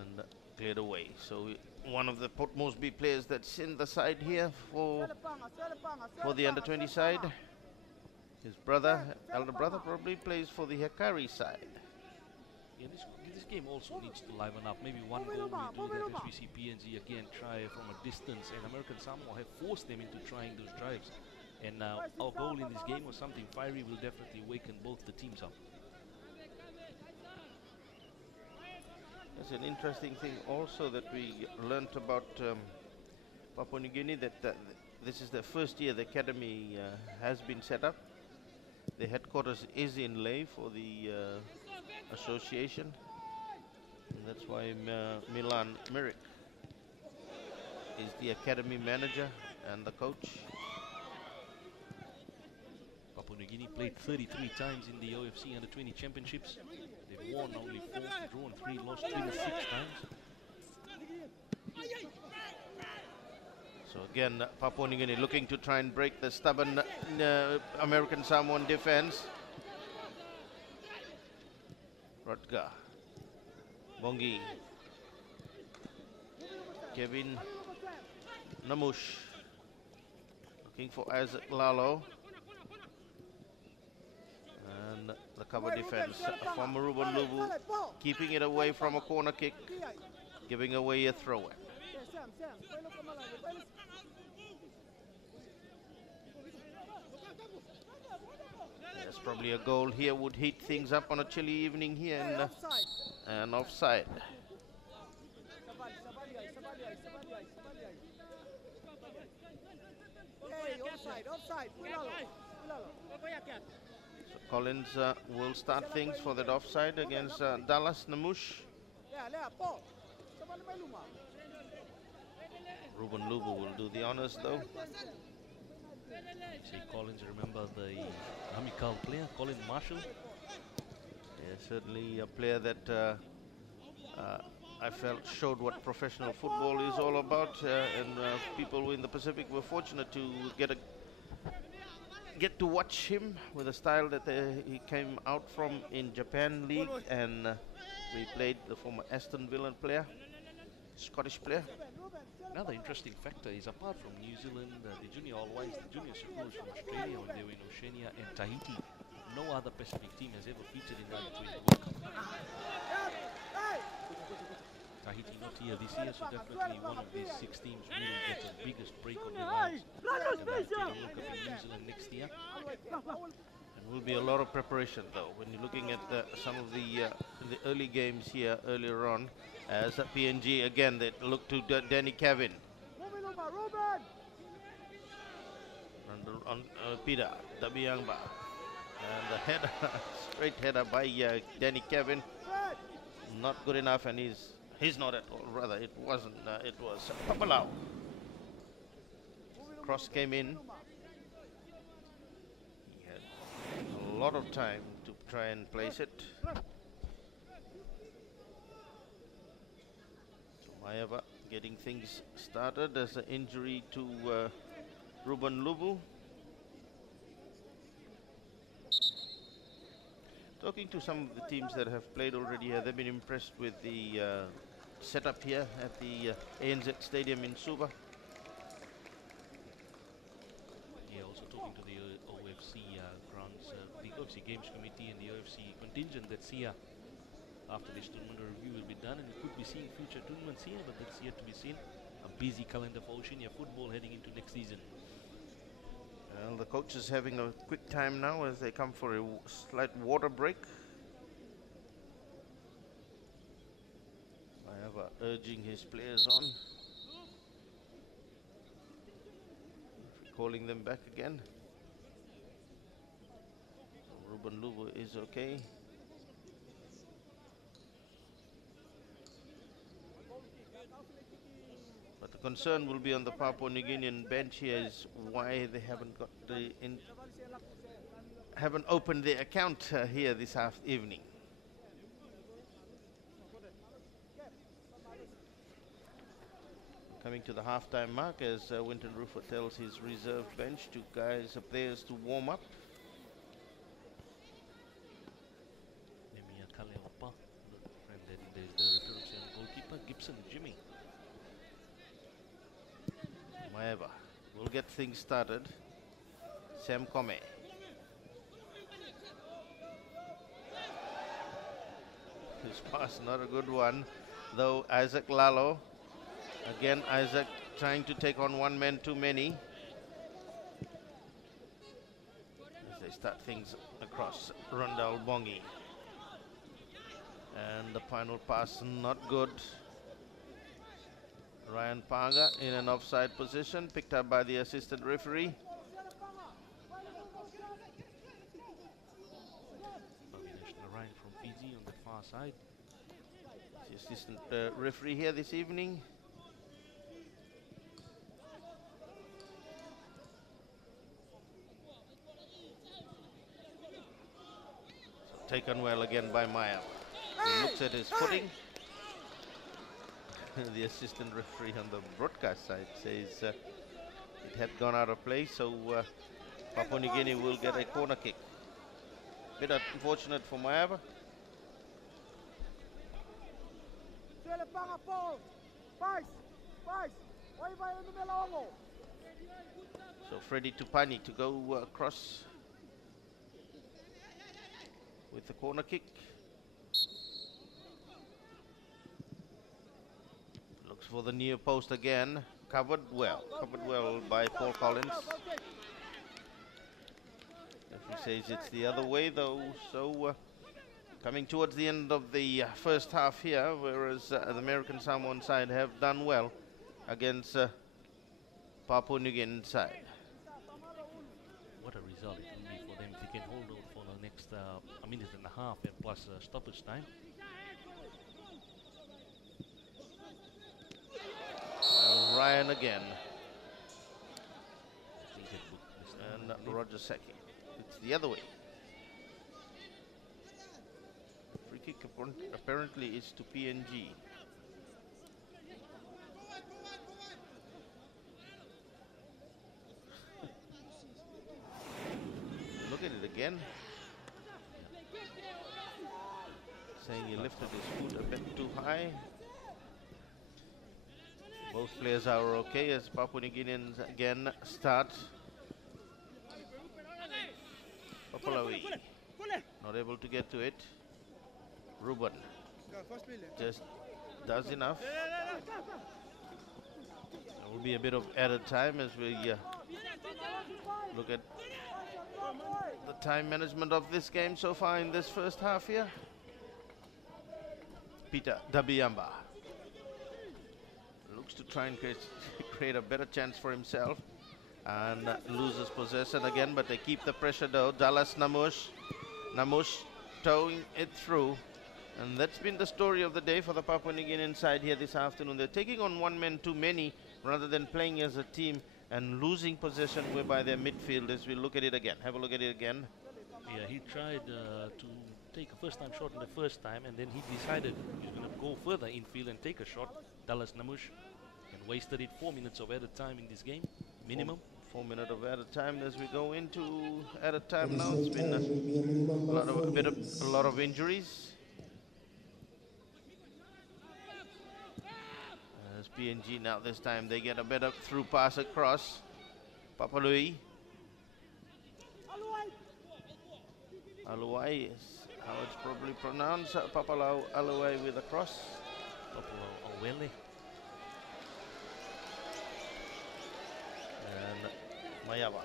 And cleared away. So one of the Port Moresby players that's in the side here for the under-20 side. His brother, elder brother, probably plays for the Hikari side. Yeah, this game also needs to liven up. Maybe one goal will do that as we see PNG again try from a distance, and American Samoa have forced them into trying those drives. And our goal in this game was something fiery, will definitely waken both the teams up. That's an interesting thing also that we learnt about Papua New Guinea, that this is the first year the academy has been set up. The headquarters is in Leh for the association, and that's why Milan Mirik is the academy manager and the coach. Papua New Guinea played 33 times in the OFC Under-20 Championships. They've won only 4, drawn 3, lost 26 times. So again, Papua New Guinea looking to try and break the stubborn American Samoan defense. Rutger, Bongi, Kevin Namush, looking for Isaac Lalo, and the cover defense from Ruben Lubu, keeping it away from a corner kick, giving away a throw-in. There's probably a goal here would heat things up on a chilly evening here in and offside. So Collins will start things for that offside against Dallas Namush. Ruben Lubu will do the honors though. See Collins, remember the Amikal player, Colin Marshall? Yeah, certainly a player that I felt showed what professional football is all about, and people in the Pacific were fortunate to get to watch him with a style that he came out from in Japan League, and we played the former Aston Villa player, Scottish player. Another interesting factor is apart from New Zealand, the junior all-whites, the junior schools from Australia when they were in Oceania and Tahiti, no other Pacific team has ever featured in the Under-20 World Cup. Tahiti not here this year, so definitely one of these 6 teams will get the biggest break of their lives. And World Cup in New Zealand next year. It will be a lot of preparation though when you're looking at some of the early games here earlier on. As a PNG again, they look to Danny Kevin. On Pida, Dabiangba. And the header, straight header by Danny Kevin. Not good enough, and he's not at all. Rather, it wasn't. It was Papalau. Cross came in. He had a lot of time to try and place it. Mayava getting things started as an injury to Ruben Lubu. Talking to some of the teams that have played already here, they've been impressed with the setup here at the ANZ Stadium in Suva. Yeah, also talking to the OFC grounds, the OFC Games Committee and the OFC contingent that's here. After this tournament review will be done, and we could be seeing future tournaments here, but that's yet to be seen. A busy calendar for Oceania football heading into next season. Well, the coach is having a quick time now as they come for a slight water break. Mayava urging his players on. Calling them back again. Ruben Lubu is okay. But the concern will be on the Papua New Guinean bench here is why they haven't got haven't opened their account here this evening. Coming to the halftime mark as Winton Rufer tells his reserve bench to players to warm up. And then there's the River goalkeeper, Gibson Jimmy. Maeva will get things started. Sam Kome. His pass not a good one, though. Isaac Lalo. Again, Isaac trying to take on one man too many. As they start things across Rondal Bongi. And the final pass not good. Ryan Panga in an offside position, picked up by the assistant referee. Ryan from Fiji on the far side. The assistant referee here this evening. So taken well again by Maya. He looks at his footing. The assistant referee on the broadcast side says it had gone out of play, so Papua New Guinea will get a corner kick. Bit unfortunate for Maeva. So Freddie Tupani to go across with the corner kick. Looks for the near post again. Covered well by Paul Collins. Referee says it's the other way though, so coming towards the end of the first half here, whereas the American Samoan side have done well against Papua New Guinea side. What a result it will be for them if they can hold on for the next a minute and a half and plus stoppage time. Ryan again. And Roger Saki. It's the other way. Free kick apparently is to PNG. Look at it again. Saying he lifted his foot a bit too high. Both players are okay as Papua New Guineans again start. Papalawi not able to get to it. Ruben just does enough. There will be a bit of added time as we look at the time management of this game so far in this first half here. Peter Dabiamba looks to try and create a better chance for himself and loses possession again, but they keep the pressure though. Dallas Namush towing it through, and that's been the story of the day for the Papua New Guinean side here this afternoon. They're taking on one man too many rather than playing as a team and losing possession whereby their midfielders will look at it again. Have a look at it again. Yeah, he tried to take a first-time shot in the first time, and then he decided he's going to go further infield and take a shot, Dallas Namush, and wasted it 4 minutes of added time in this game, minimum. 4 minutes of added time as we go into added time now. It's been a lot of injuries. As PNG now this time they get a better through pass across. Papalui. Aluai is how it's probably pronounced. Papalau Aluai with a cross. Papalau Awele. And Mayava.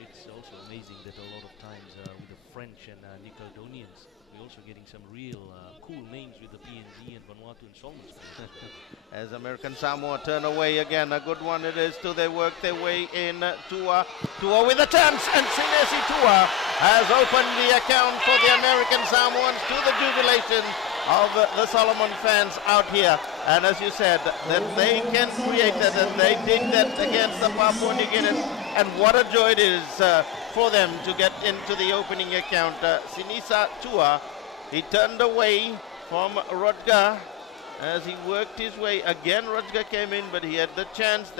It's also amazing that a lot of times with the French and Nickelodeonians, we're also getting some real cool names with the PNG and Vanuatu and Solomons. As American Samoa turn away again, a good one it is. They work their way in. Tua with a chance, and Sinesi Tua has opened the account for the American Samoans to the jubilation of the Solomon fans out here. And as you said, that they can create that, and they did that against the Papua New Guineans. And what a joy it is for them to get into the opening account. Sinisa Tua, he turned away from Rodga as he worked his way. Again, Rodga came in, but he had the chance.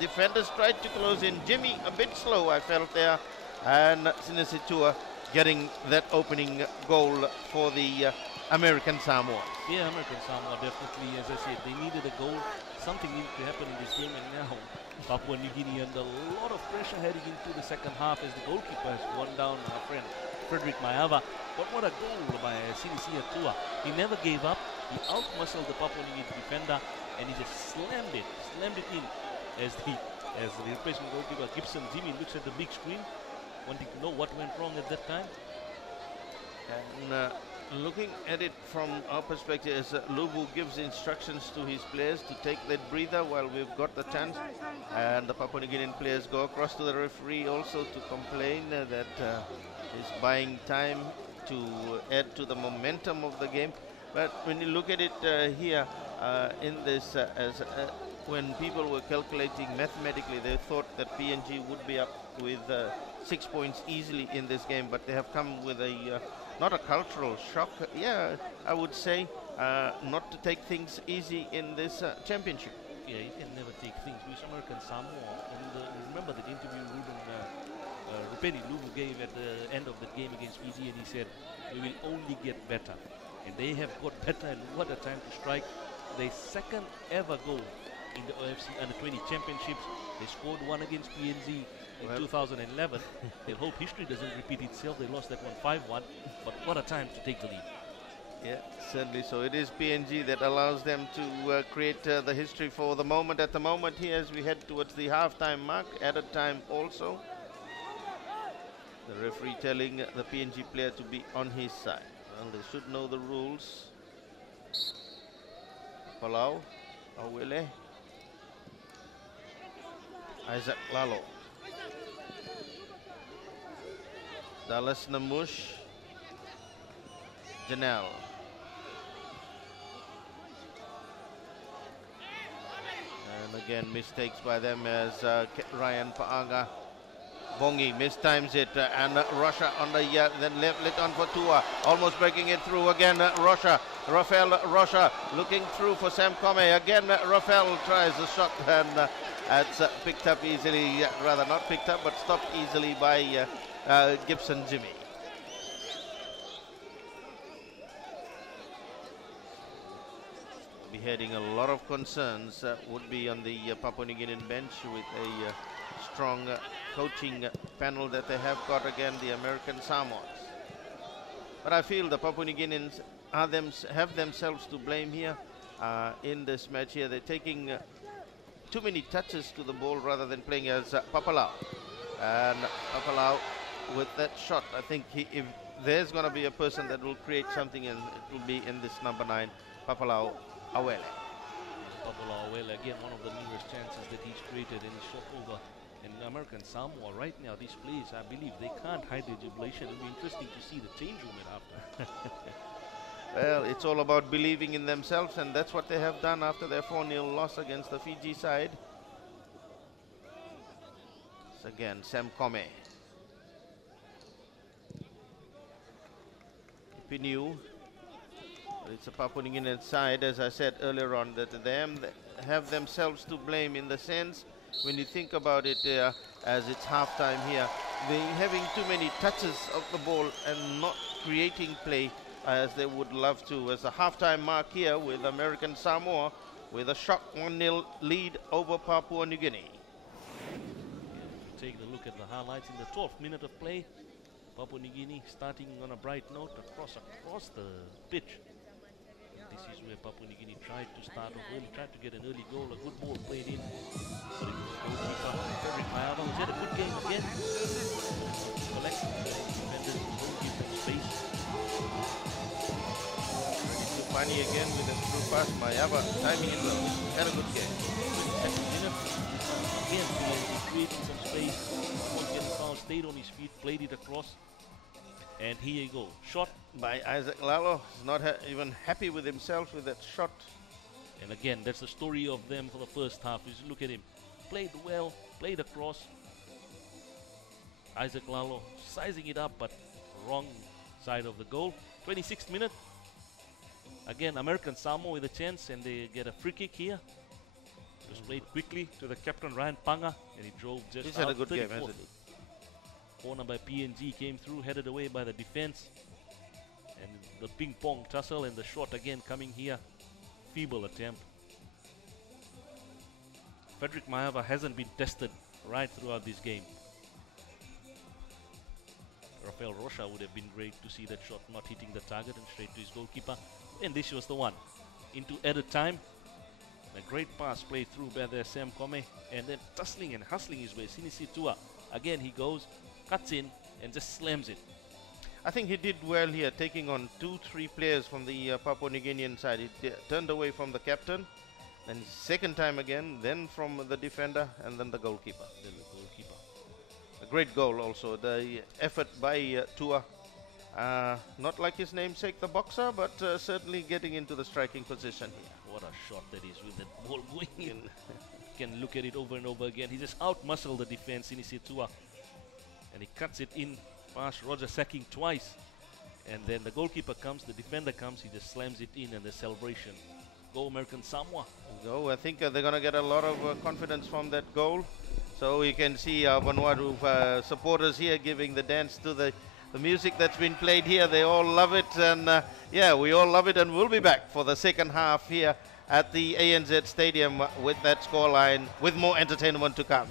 Defenders tried to close in. Jimmy a bit slow, I felt there. And Sinisa Tua getting that opening goal for the American Samoa. Yeah, American Samoa definitely, as I said, they needed a goal. Something needed to happen in this game, and now Papua New Guinea under a lot of pressure heading into the second half as the goalkeeper has won down our friend Frederick Maiava. But what a goal by Sinisia Tua. He never gave up. He out-muscled the Papua New Guinea defender, and he just slammed it in as the replacement goalkeeper Gibson Jimmy looks at the big screen, wanting to know what went wrong at that time. And looking at it from our perspective, as Lubu gives instructions to his players to take that breather while we've got the chance, and the Papua New Guinean players go across to the referee also to complain that he's buying time to add to the momentum of the game. But when you look at it here in this, when people were calculating mathematically, they thought that PNG would be up with 6 points easily in this game, but they have come with a not a cultural shock, yeah, I would say, not to take things easy in this championship. Yeah, you can never take things. Because American Samoa, and remember the interview Rupeni Lubu gave at the end of the game against Fiji, and he said, we will only get better. And they have got better, and what a time to strike. Their second ever goal in the OFC Under-20 Championships. They scored one against PNG in 2011. They'll hope history doesn't repeat itself. They lost that one 5-1, but what a time to take the lead. Yeah, certainly so. It is PNG that allows them to create the history for the moment. At the moment here, as we head towards the half-time mark, added time also. The referee telling the PNG player to be on his side. Well, they should know the rules. Palau, Awele, Isaac Lalo, Dallas Namush, Janelle. And again, mistakes by them as Ryan Paaga. Bongi mistimes it, and Russia on the then left lit on for Tua, almost breaking it through again. Rafael Russia looking through for Sam Kome again. Rafael tries a shot, and it's picked up easily, rather not picked up, but stopped easily by Gibson Jimmy. Beheading a lot of concerns would be on the Papua New Guinean bench with a strong coaching panel that they have got again, the American Samoans. But I feel the Papua New Guineans have themselves to blame here in this match here. They're taking too many touches to the ball rather than playing as Papalau. And Papalau with that shot, I think if there's going to be a person that will create something, and it will be in this number 9, Papalau Awele. Papalau Awele, again, one of the numerous chances that he's created in his shot over. In American Samoa right now, these players, I believe, they can't hide their jubilation. It'll be interesting to see the change room after. Well, it's all about believing in themselves, and that's what they have done after their 4-0 loss against the Fiji side. So again, Sam Kome. Pinu. It's a Papua New Guinean side, as I said earlier on, that they have themselves to blame in the sense, when you think about it, as it's halftime here, they're having too many touches of the ball and not creating play as they would love to. As a halftime mark here with American Samoa with a shock 1-0 lead over Papua New Guinea. Taking a look at the highlights in the 12th minute of play. Papua New Guinea starting on a bright note across the pitch. This is where Papua New Guinea tried to start off early, tried to get an early goal, a good ball played in. But it was goalkeeper Frederick Maiava, who's had a good game again. Collecting the defenders, goalkeeper space. Funny again with a through pass. Maiava timing it well. Had a good game. Second minute, again, creating some space. Someone getting foul, stayed on his feet, played it across. And here you go, shot by Isaac Lalo. He's not even happy with himself with that shot. And again, that's the story of them for the first half. Is look at him, played well, played across. Isaac Lalo sizing it up, but wrong side of the goal. 26th minute. Again, American Samoa with a chance, and they get a free kick here. It was played quickly to the captain Ryan Panga, and he drove just He's out. had a good game, hasn't he? Corner by PNG came through, headed away by the defense. And the ping pong tussle, and the shot again coming here. Feeble attempt. Frederick Maeva hasn't been tested right throughout this game. Rafael Rocha would have been great to see that shot not hitting the target and straight to his goalkeeper. And this was the one. Into added time. A great pass played through by there Sam Kome, and then tussling and hustling his way. Sinisi Tua. Again he goes, cuts in, and just slams it. I think he did well here, taking on 2-3 players from the Papua New Guinean side. He turned away from the captain, and second time again, then from the defender, and then the goalkeeper. A great goal also. The effort by Tua. Not like his namesake, the boxer, but certainly getting into the striking position here. What a shot that is with that ball going in. Can look at it over and over again. He just out-muscled the defense, Sinisi Tua. And he cuts it in past Roger Sacking twice. And then the goalkeeper comes, the defender comes, he just slams it in, and the celebration. Go American Samoa. Go. I think they're going to get a lot of confidence from that goal. So you can see Vanuatu supporters here giving the dance to the music that's been played here. They all love it, and yeah, we all love it, and we'll be back for the second half here at the ANZ Stadium with that scoreline, with more entertainment to come.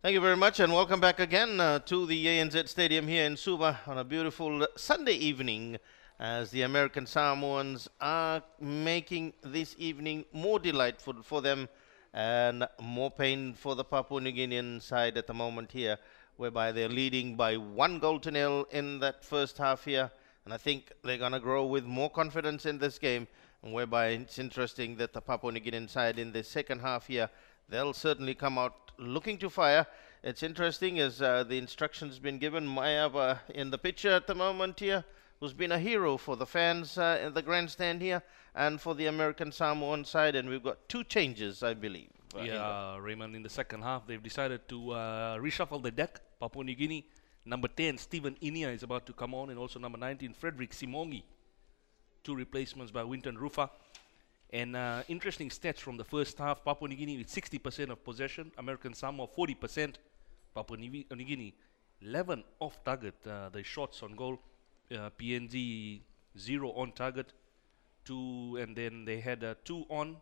Thank you very much, and welcome back again to the ANZ Stadium here in Suva on a beautiful Sunday evening, as the American Samoans are making this evening more delightful for them and more pain for the Papua New Guinean side at the moment here, whereby they're leading by 1-0 in that first half here. And I think they're going to grow with more confidence in this game, and whereby it's interesting that the Papua New Guinean side in the second half here, they'll certainly come out looking to fire. It's interesting as the instructions been given. Mayava in the picture at the moment here, who's been a hero for the fans in the grandstand here and for the American Samoan side. And we've got 2 changes, I believe. Raymond, in the second half, they've decided to reshuffle the deck. Papua New Guinea, number 10, Stephen Inia is about to come on, and also number 19, Frederick Simongi. 2 replacements by Winton Rufa. And interesting stats from the first half. Papua New Guinea with 60% of possession, American Samoa 40%. Papua New Guinea 11 off target, the shots on goal. PNG 0 on target, 2, and then they had 2 on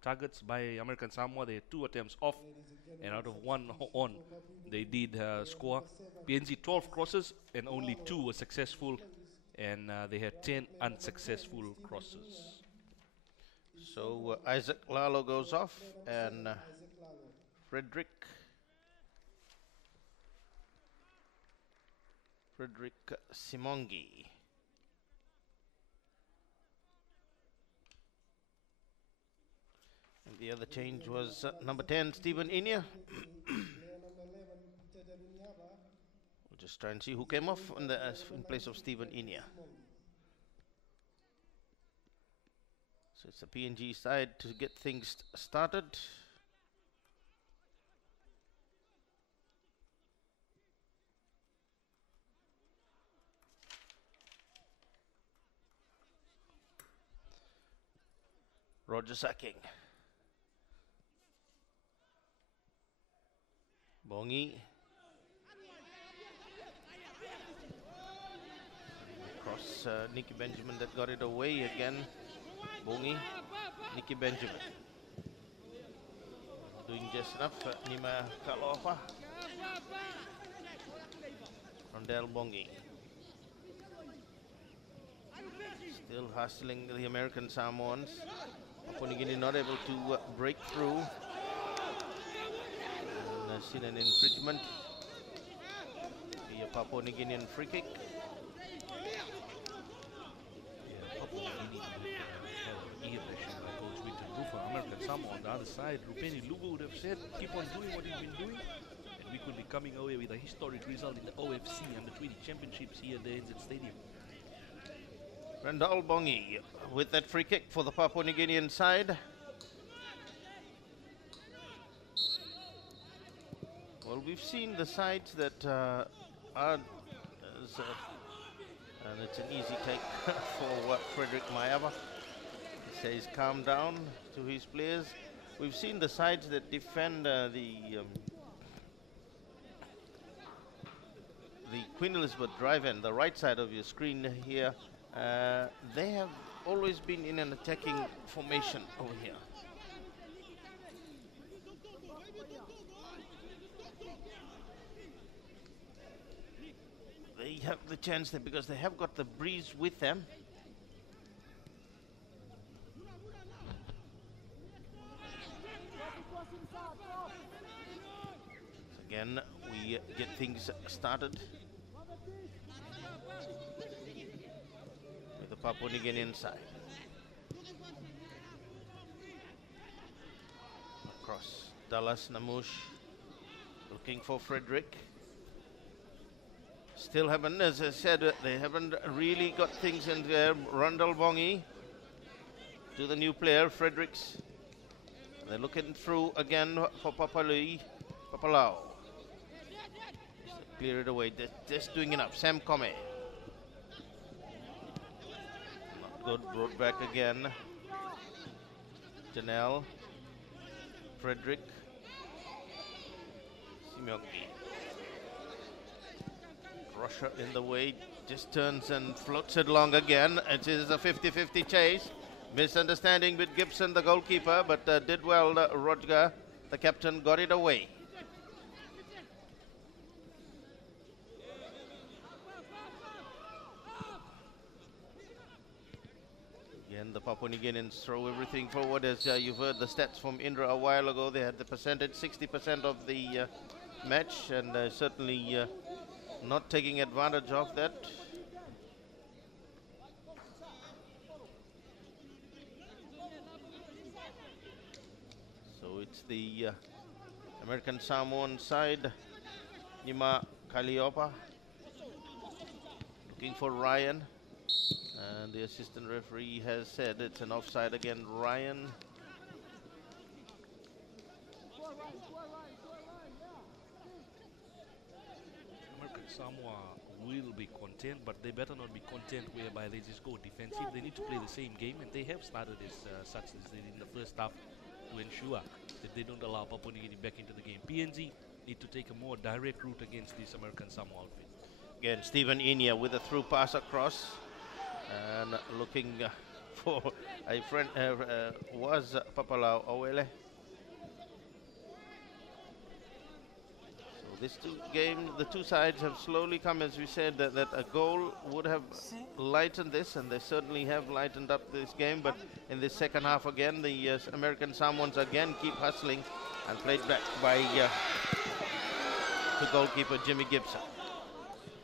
targets by American Samoa. They had 2 attempts off, and out of 1 on, they did score. PNG 12 crosses, and only 2 were successful, and they had 10 unsuccessful crosses. So Isaac Lalo goes off, and Frederick Simongi. And the other change was number 10, Stephen Inia. We'll just try and see who came off in place of Stephen Inia. So it's the PNG side to get things started. Roger Sacking. Bongi. Across Nicky Benjamin that got it away again. Bongi. Nicky Benjamin. Doing just enough. Nima Kalofa. Rondell Bongi. Still hustling the American Samoans. Papua New Guinea not able to break through. And seen an infringement. Be a Papua New Guinean free kick. Papua New Guinea coach Winton Rufa, American Samoa on the other side. Rupeni Lugu would have said, keep on doing what you've been doing, and we could be coming away with a historic result in the OFC Under 20 Championships here at the ANZ Stadium. Randall Bongi with that free kick for the Papua New Guinean side. Well, we've seen the sides that are, and it's an easy take for Frederick Mayava. He says calm down to his players. We've seen the sides that defend the Queen Elizabeth Drive end, the right side of your screen here. They have always been in an attacking formation over here. They have the chance there because they have got the breeze with them. So again, we get things started with the Papua New Guinean side. Across Dallas Namush, looking for Frederick. Still haven't, as I said, they haven't really got things in there. Rundle Bongi to the new player, Fredericks. They're looking through again for Papalau. Clear it away, just doing enough. Sam Kome. Not good, brought back again. Janelle. Frederick. Simongi. Russia in the way, just turns and floats it along again. It is a 50-50 chase. Misunderstanding with Gibson, the goalkeeper, but did well. Rodger, the captain, got it away. Again, the Papua New Guineans throw everything forward. As you've heard the stats from Indra a while ago, they had the percentage 60% of the match, and certainly not taking advantage of that. So it's the American Samoan side. Nima Kaliopa looking for Ryan, and the assistant referee has said it's an offside against Ryan. American Samoa will be content, but they better not be content whereby they just go defensive. They need to play the same game, and they have started as such as they did in the first half to ensure that they don't allow Papua New Guinea back into the game. PNG need to take a more direct route against this American Samoa outfit. Again, Stephen Inia with a through pass across, and looking for a friend, was Papalau Owele. So this the two sides have slowly come, as we said, that a goal would have lightened this, and they certainly have lightened up this game. But in this second half again, the American Samoans again keep hustling, and played back by the goalkeeper Jimmy Gibson.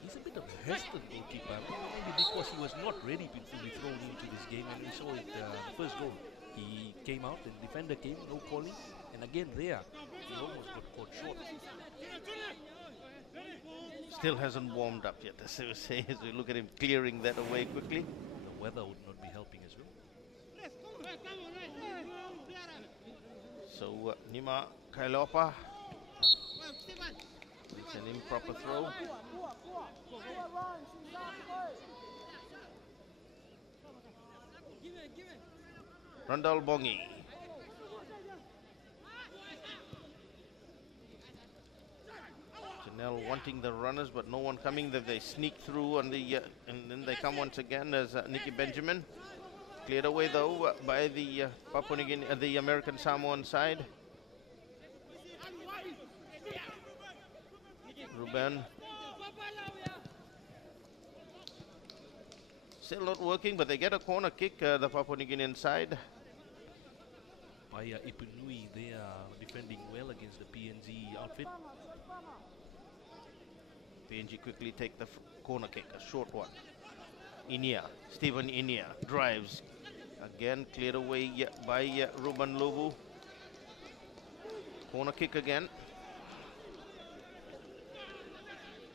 He's a bit of a hesitant goalkeeper, maybe because he was not ready to be thrown into this game, and we saw it the first goal. He came out, and the defender came, no calling, and again there, he almost got caught short. Still hasn't warmed up yet, as we say, as we look at him clearing that away quickly. The weather would not be helping as well. So Nima Kailopa, it's an improper throw. Randall Bongi. Janelle wanting the runners, but no one coming. They sneak through on the, and then they come once again as Nicky Benjamin. Cleared away though by the Papua New Guinea, the American Samoan side. Ruben. Still not working, but they get a corner kick, the Papua New Guinean side. Paya Ipunui, they are defending well against the PNG outfit. PNG quickly take the corner kick, a short one. Inia, Stephen Inia drives. Again cleared away by Ruben Lubu. Corner kick again.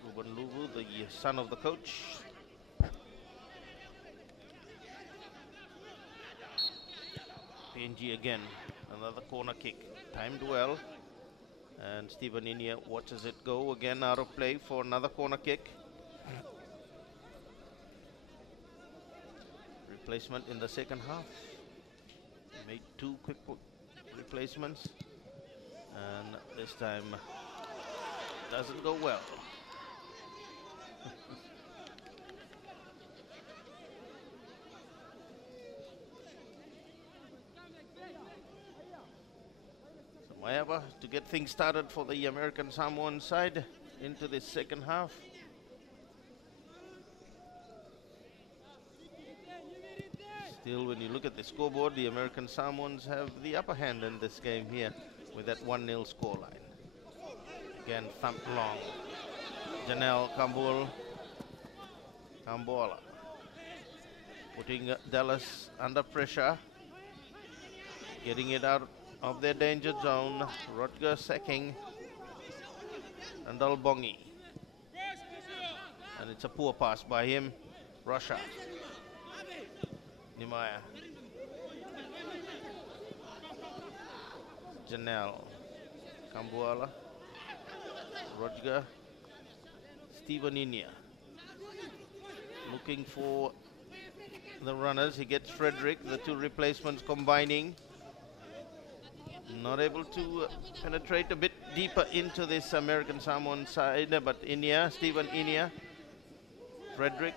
Ruben Lubu, the son of the coach. PNG again, another corner kick, timed well, and Stephen Inia watches it go again out of play for another corner kick. Replacement in the second half. Made two quick replacements, and this time doesn't go well. However, to get things started for the American Samoan side into this second half. Still, when you look at the scoreboard, the American Samoans have the upper hand in this game here with that 1-0 scoreline. Again, thumped long. Janelle Kambola putting Dallas under pressure, getting it out of their danger zone. Rodger sacking Randall Bongi, and it's a poor pass by him. Russia. Nimaya. Janelle Kambuala. Rodger. Stephen Inia looking for the runners. He gets Frederick, the two replacements combining. Not able to penetrate a bit deeper into this American Samoan side, but Inia, Stephen Inia, Frederick,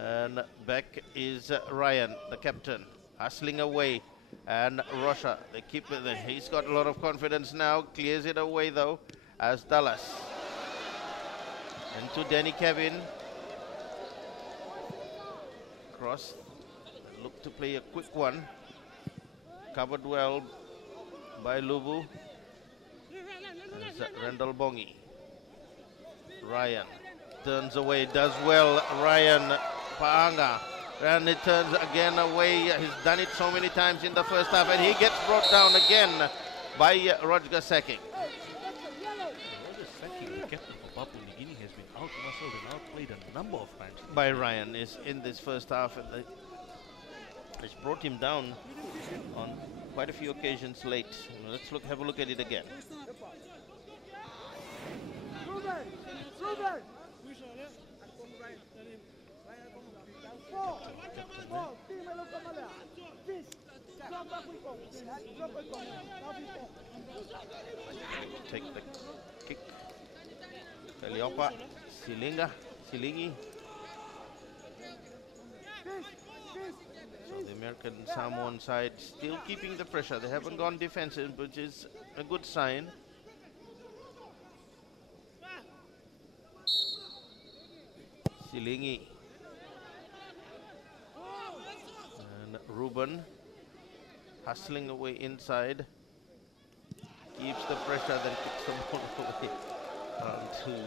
and back is Ryan, the captain, hustling away, and Russia, they keep it. He's got a lot of confidence now, clears it away though, as Dallas. Into Danny Kevin. Cross, look to play a quick one. Covered well by Lubu. As Randall Bongi. Ryan turns away, does well. Ryan Paanga. And it turns again away. He's done it so many times in the first half, and he gets brought down again by Rodger Sacking. Rodger Sacking, the captain for Papua New Guinea, has been outmuscled and outplayed a number of times. By Ryan is in this first half, and it's brought him down on quite a few occasions late. Let's have a look at it again. Take the kick. Kaliopa, Silingi. So the American Samoan side still keeping the pressure. They haven't gone defensive, which is a good sign. Silingi. And Ruben hustling away inside. Keeps the pressure, then kicks the ball away. Round two.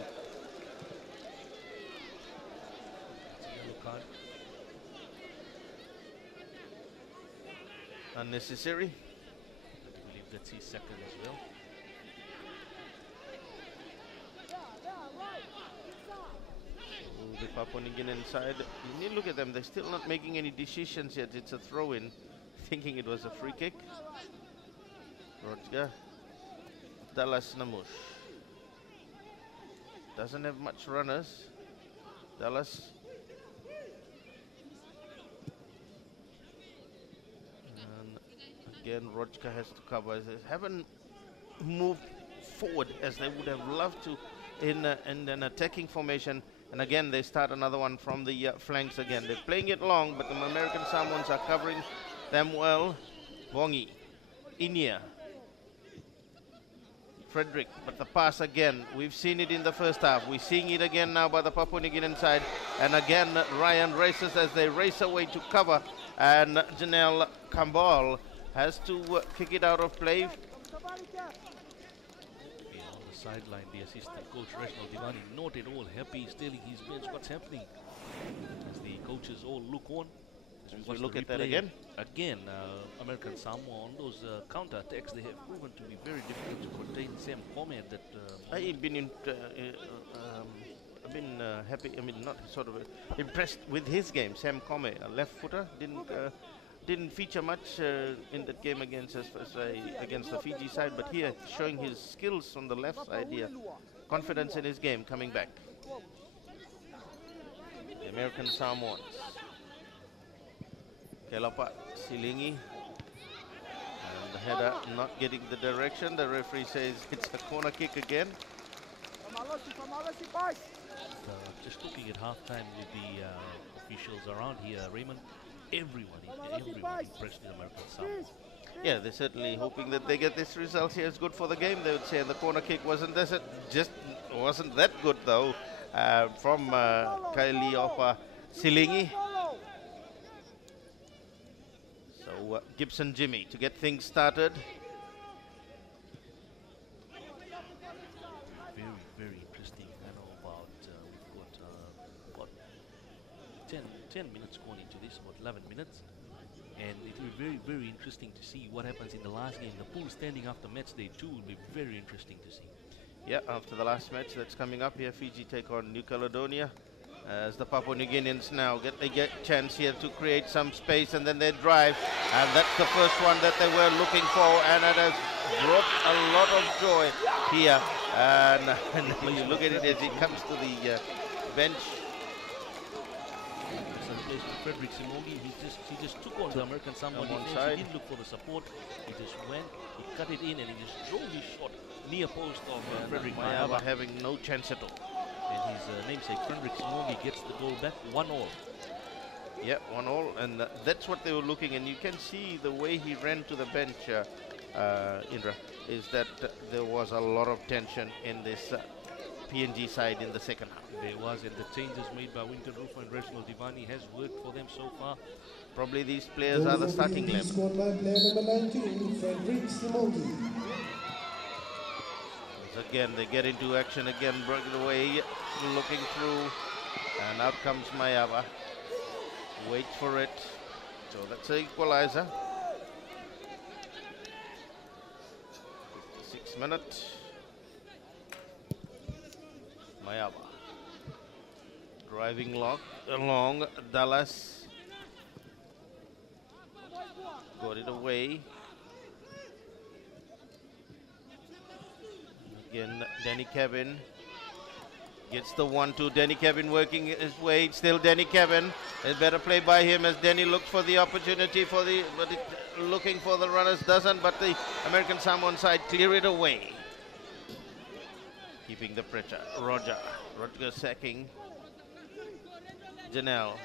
Unnecessary. I believe that's his second as well. So the Papua New Guinean side, you need to look at them, they're still not making any decisions yet. It's a throw-in, thinking it was a free kick. Rodger. Dallas Namush. Doesn't have much runners. Dallas. And again, Rodger has to cover. They haven't moved forward as they would have loved to in an attacking formation. And again, they start another one from the flanks again. They're playing it long, but the American Samoans are covering them well. Bongi, Inia, Frederick, but the pass again. We've seen it in the first half. We're seeing it again now by the Papua New Guinean side. And again, Ryan races as they race away to cover. And Janelle Kambal has to kick it out of play. Sideline, the assistant coach Reginald Divani not at all happy. He's telling his bench what's happening as the coaches all look on. As we look at that again. American Samoa on those counter attacks, they have proven to be very difficult to contain. Sam Comey at that. I've been happy. I mean, not sort of impressed with his game. Sam Comey, a left footer, didn't feature much in that game against the Fiji side, but here showing his skills on the left side here. Confidence in his game coming back. The American Samoans. Kelapa, Silingi. And the header not getting the direction. The referee says it's a corner kick again. Just looking at halftime with the officials around here, Raymond, everyone impressed with American Samoa. Yeah, they're certainly hoping that they get this result here. It's good for the game, they would say. And the corner kick wasn't that good though from Kailiopa Silingi. So Gibson Jimmy to get things started. Very interesting. I know about we've got 10 minutes going into this, about 11 minutes. And it will be very interesting to see what happens in the last game. The pool standing after match day 2 will be very interesting to see. Yeah, after the last match that's coming up here, Fiji take on New Caledonia. As the Papua New Guineans now get chance here to create some space, and then they drive. And that's the first one that they were looking for, and it has brought a lot of joy here. And when you look at it as it comes to the bench, Frederick Simogi, he just took on the American Samoa defense. He didn't look for the support. He just went, he cut it in, and he just drove his shot near post of Frederick Mayava, having no chance at all. And his namesake Frederick Simogi gets the goal back, 1-1. Yeah, 1-1, and that's what they were looking. And you can see the way he ran to the bench, Indra, is that there was a lot of tension in this PNG side in the second half. There was, and the changes made by Winton Roofer and Reginald Divani has worked for them so far. Probably these players are the starting PNG 11. scored by player number 19, Frederick Simongi. Again, they get into action again, break it away, looking through, and out comes Mayava. Wait for it. So that's an equalizer. 6 minutes. Mayava. Driving along Dallas. Got it away. Again, Danny Kevin gets the 1-2. Danny Kevin working his way. Still Danny Kevin. It's better play by him as Danny looks for the opportunity for the, looking for the runners, doesn't, but the American Samoan side clear it away. Keeping the pressure. Roger sacking. Janelle.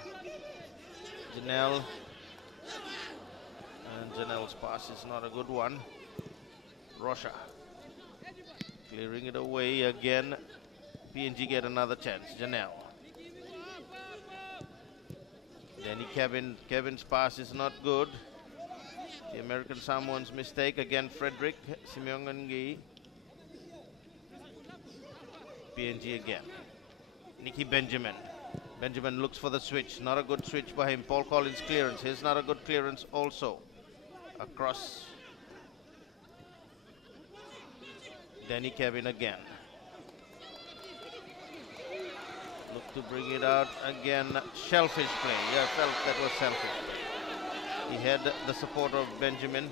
And Janelle's pass is not a good one. Rocha. Clearing it away again. PNG get another chance. Janelle. Danny Kevin's pass is not good. The American Samoans mistake again. Frederick Simeongangi. PNG again. Nicky Benjamin. Benjamin looks for the switch. Not a good switch by him. Paul Collins clearance. Here's not a good clearance also. Across. Danny Kevin again. Look to bring it out again. Shellfish play. Yeah, I felt that was selfish. He had the support of Benjamin.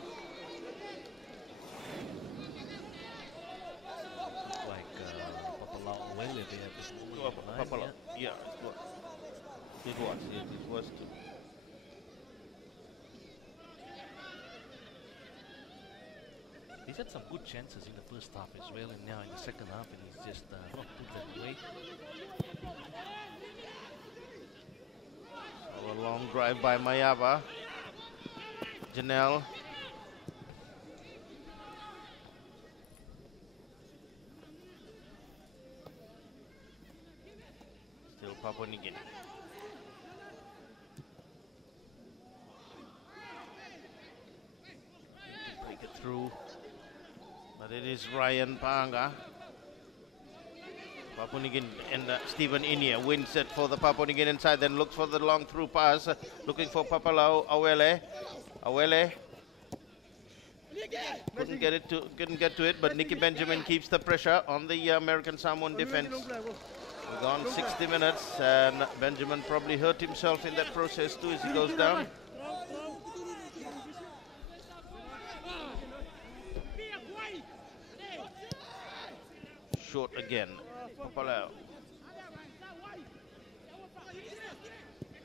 Looks like Papalao Wele they have this moment. Papalao. Yeah, it was too. He's had some good chances in the first half as well, and now in the second half, and he's just not put them away. A long drive by Mayava. Janelle. Still Papua New Guinea. Break it through. But it is Ryan Panga. Papua New Guinea and Stephen Inia wins it for the Papua New Guinea side, then looks for the long through pass, looking for Papalao Awele. Couldn't get to it, but Nicky Benjamin keeps the pressure on the American Samoan defense. We've gone 60 minutes, and Benjamin probably hurt himself in that process too as he goes down. Short again. Papalao.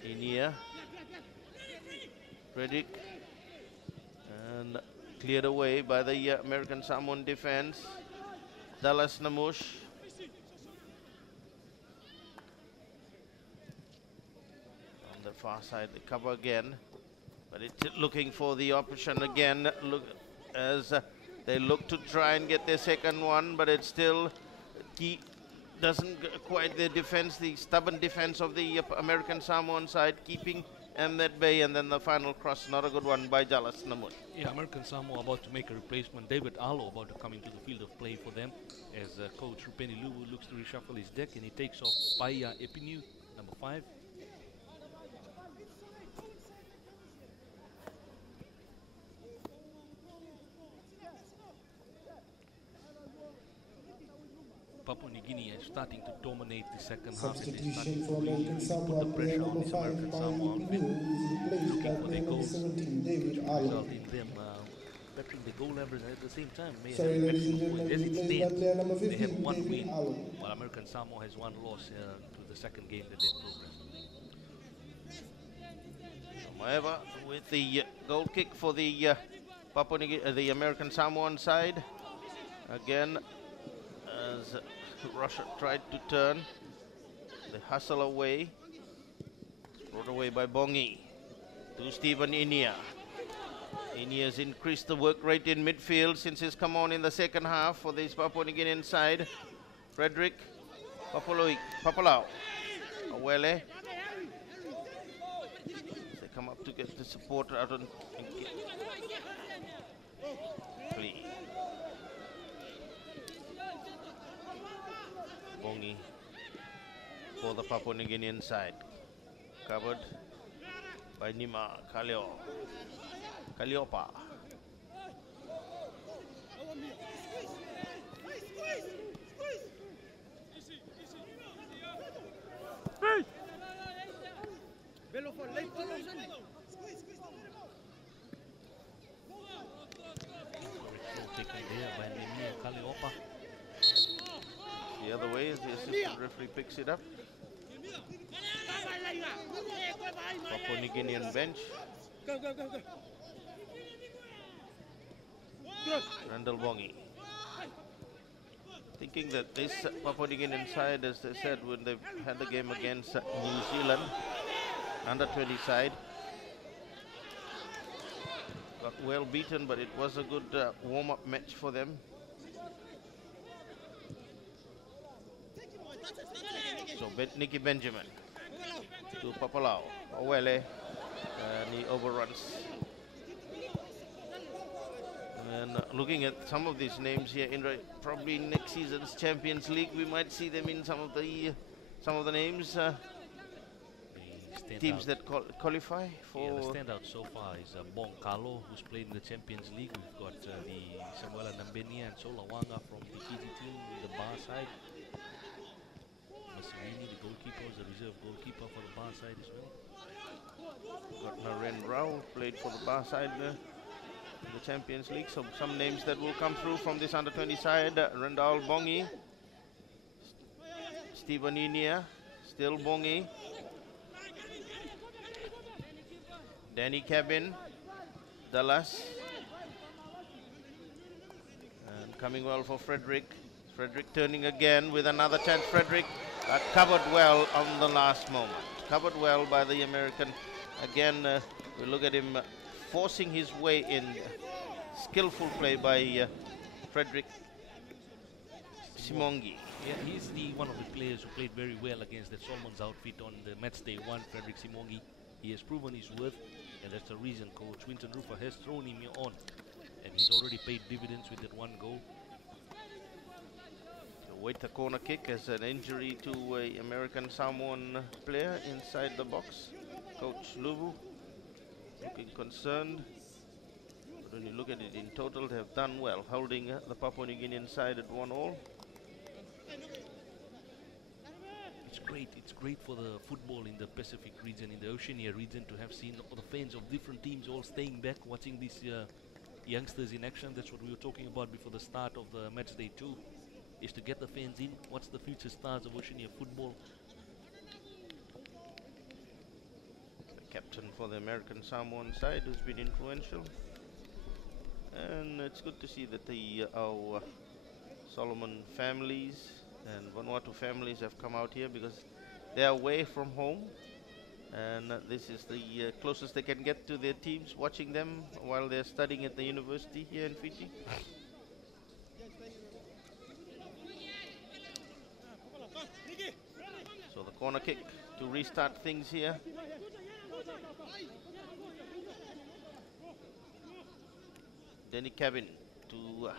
Inia. Predic. And cleared away by the American Samoan defense. Dallas Namush. On the far side, the cover again. But it's looking for the option again. Look as they look to try and get their second one, but it's still doesn't quite the defense, the stubborn defense of the American Samoan side, keeping them at bay, and then the final cross, not a good one by Dallas Namush. Yeah, American Samoa about to make a replacement. David Arlo about to come into the field of play for them as coach Rupeni Luwu looks to reshuffle his deck, and he takes off Paya Epinu, number 5. Papua New Guinea is starting to dominate the second half, and they're starting Substitution to for really American put Samoa, the player pressure on number this 5, American Paya Samoa outfit, Epinu, is replaced by looking for their player number goals, 17, David result Arlo. in them bettering the goal average, and at the same time may Sorry, have ladies and maximum points. gentlemen, As it replaced by stands, player number they have 15, one David win, Arlo. while American Samoa has one loss to the second game that they progressed. However, with the goal kick for the the American Samoan side, again, as Russia tried to turn, they hustle away, brought away by Bongi to Stephen Inia. Inia has increased the work rate in midfield since he's come on in the second half for this Papua New Guinean side. Frederick Papalau. Awele. They come up to get the support out on play. Bongi for the Papua New Guinean side. Covered by Nima Kaliopa. The other way as the assistant referee picks it up. Papua New Guinean bench. Randall Bongi. Thinking that this Papua New Guinean side, as they said when they had the game against New Zealand, under 20 side, got well beaten, but it was a good warm-up match for them. So Nicky Benjamin to Papalau, Awele, and he overruns. And looking at some of these names here, in probably next season's Champions League, we might see them in some of the names. Teams that qualify for. Yeah, the standout so far is Bong Carlo, who's played in the Champions League. We've got the Samuela Nambenia and Solawanga from the Fiji team in the bar side. Masserini, the goalkeeper, is a reserve goalkeeper for the bar side as well. Got Naren Rao, played for the bar side in the Champions League. So some names that will come through from this under 20 side. Randall Bongi, Stephen Inia, still Bongi. Danny Cabin, Dallas, and coming well for Frederick. Frederick turning again with another chance. Frederick covered well on the last moment. Covered well by the American. Again, we look at him forcing his way in. Skillful play by Frederick Simongi. Yeah, he's one of the players who played very well against the Solomons outfit on the match day one, Frederick Simongi. He has proven his worth, and that's the reason Coach Winton Rufer has thrown him on. And he's already paid dividends with that one goal. Wait the corner kick as an injury to an American Samoan player inside the box. Coach Lubu looking concerned. But when you look at it in total, they have done well, holding the Papua New Guinean side at 1-1. It's great for the football in the Pacific region, in the Oceania region, to have seen all the fans of different teams all staying back, watching these youngsters in action. That's what we were talking about before the start of the match day 2, is to get the fans in, watch the future stars of Oceania football. The captain for the American Samoan side has been influential. And it's good to see that our Solomon families and Vanuatu families have come out here because they are away from home, and this is the closest they can get to their teams, watching them while they're studying at the university here in Fiji. So the corner kick to restart things here. Danny Cabin to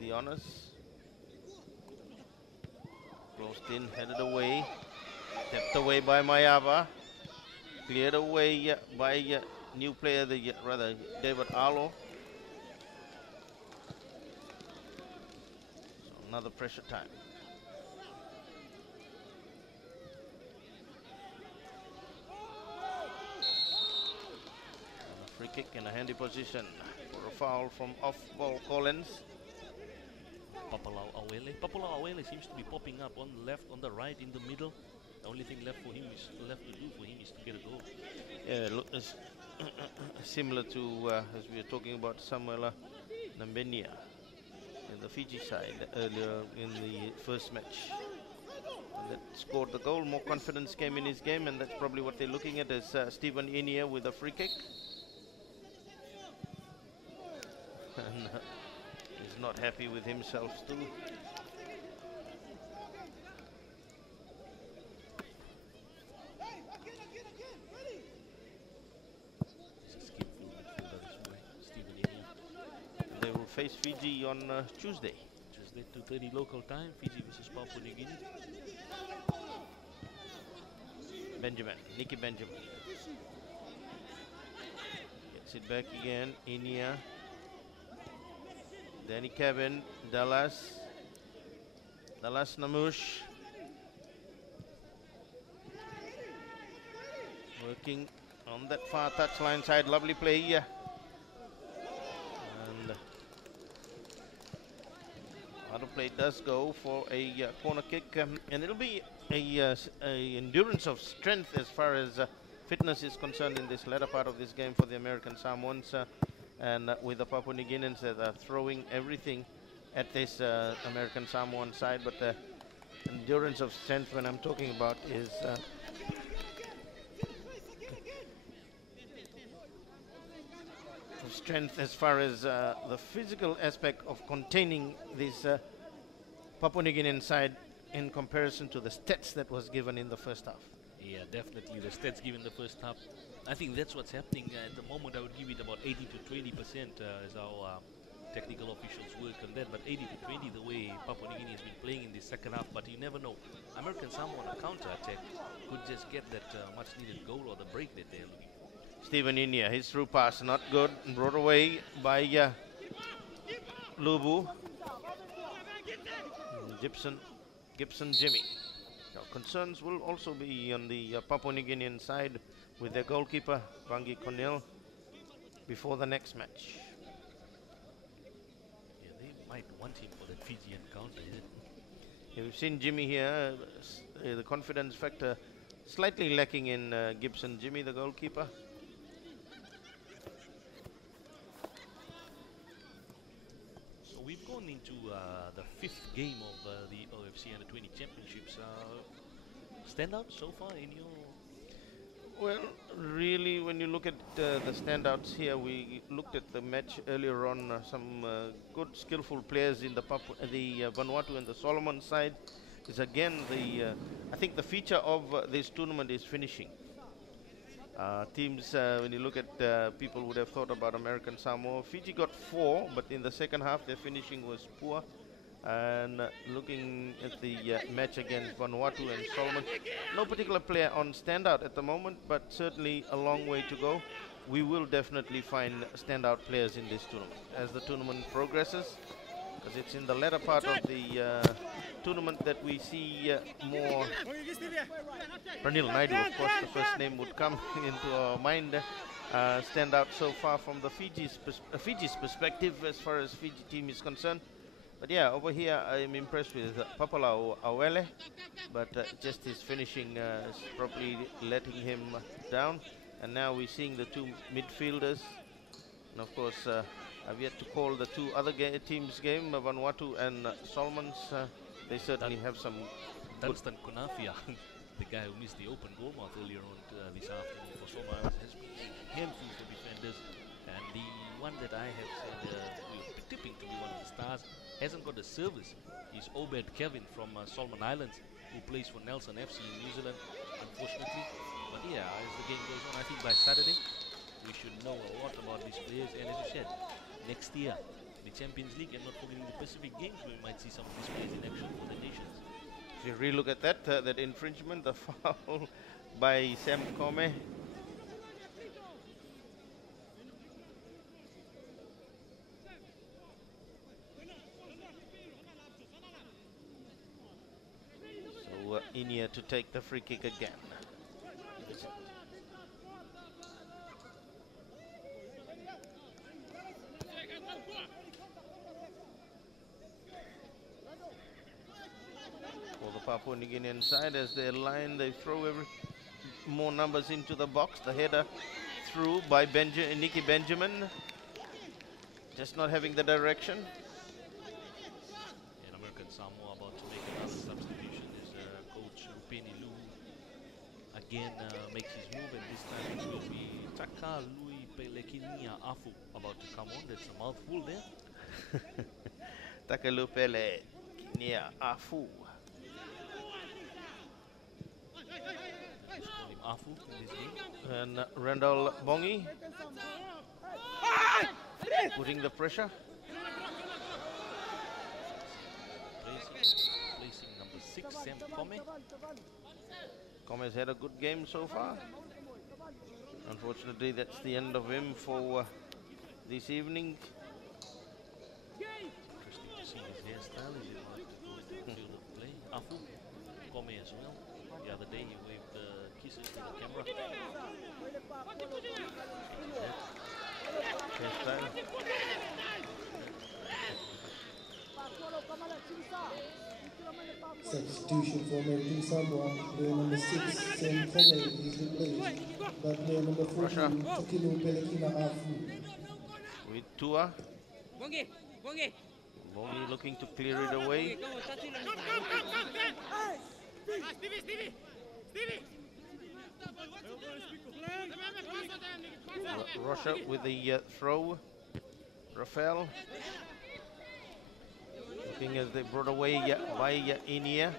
the honors. Closed in, headed away. Stepped away by Mayava. Cleared away by new player, David Arlo. So another pressure time. Free kick in a handy position for a foul from off-ball Collins. Papalau Awele seems to be popping up on the left, on the right, in the middle. The only thing left to do for him is to get a goal. Yeah, look, it's similar to as we were talking about Samuela Nambenia in the Fiji side earlier in the first match. And that scored the goal. More confidence came in his game, and that's probably what they're looking at as Stephen Inia with a free kick. And he's not happy with himself too. face Fiji on Tuesday. Tuesday, 2:30 local time. Fiji versus Papua New Guinea. Nicky Benjamin. Gets it back again. Inia. Danny Kevin. Dallas Namush. Working on that far touchline side. Lovely play here. And auto play does go for a corner kick. And it'll be a endurance of strength as far as fitness is concerned in this latter part of this game for the American Samoans. And with the Papua New Guineans that are throwing everything at this American Samoan side. But the endurance of strength when I'm talking about is strength as far as the physical aspect of containing this Papua New Guinean side in comparison to the stats that was given in the first half. Yeah, definitely the stats given the first half. I think that's what's happening at the moment. I would give it about 80 to 20% as our technical officials work on that. But 80 to 20 the way Papua New Guinea has been playing in the second half. But you never know. American Samoa on a counter-attack could just get that much-needed goal or the break that they're looking for. Stephen Inia, his through pass not good, brought away by Lubu. Gibson Jimmy. Now, concerns will also be on the Papua New Guinean side with their goalkeeper, Vangi Cornell, before the next match. Yeah, they might want him for that Fijian counter, isn't it? Yeah, we've seen Jimmy here, the confidence factor slightly lacking in Gibson Jimmy, the goalkeeper. So we've gone into the fifth game of the OFC Under-20 Championships. Standout so far in your... Well, really, when you look at the standouts here, we looked at the match earlier on. Some good, skillful players in the Vanuatu and the Solomon side. Is again I think the feature of this tournament is finishing. Teams, when you look at people would have thought about American Samoa. Fiji got 4, but in the second half their finishing was poor. And looking at the match against Vanuatu and Solomon, no particular player on standout at the moment, but certainly a long way to go. We will definitely find standout players in this tournament as the tournament progresses, because it's in the latter part of the tournament that we see more. Pranil Naidu, of course, the first name would come into our mind. Stand out so far from the Fiji's perspective as far as Fiji team is concerned. But yeah, over here I'm impressed with Papala Awele, but just his finishing is probably letting him down. And now we're seeing the two midfielders. And of course, I've yet to call the two other teams' game, Vanuatu and Solomons. They certainly have some Dunstan Konafia, the guy who missed the open goal mouth earlier on this afternoon for Solomon, has been handful for defenders. And the one that I have said we're tipping to be one of the stars hasn't got a service. Is Obed Kevin from Solomon Islands, who plays for Nelson FC in New Zealand, unfortunately. But yeah, as the game goes on, I think by Saturday we should know a lot about these players. And as you said, next year, the Champions League, and not forgetting the Pacific Games, we might see some of these players in action for the nations. If you re-look at that, that infringement, the foul by Sam Kome. So Inia to take the free kick again. For the Papua New Guinean side, as they line, they throw more numbers into the box. The header through by Nicky Benjamin, just not having the direction. And American Samoa about to make another substitution is coach Rupeni Lu. Again makes his move, and this time it will be Taka Lui Pelekinia Afu about to come on. That's a mouthful there. Takalupele Kinia Afu. Just call him Afu in this game. And Randall Bongi putting the pressure. 6, Sam Kome. Come's had a good game so far. Unfortunately, that's the end of him for this evening. Interesting to see his hairstyle. Is it like to go field of play? Afu, Kome as well. The other day he waved kisses to the camera. Hairstyle. Substitution for American Samoa. Player number 6, Sam Kone, is replaced by player number 14, Tukilu Pelekina Afu. With Tua. Bongi looking to clear it away. Russia with the throw. Rafael. Looking as they brought away by Inia.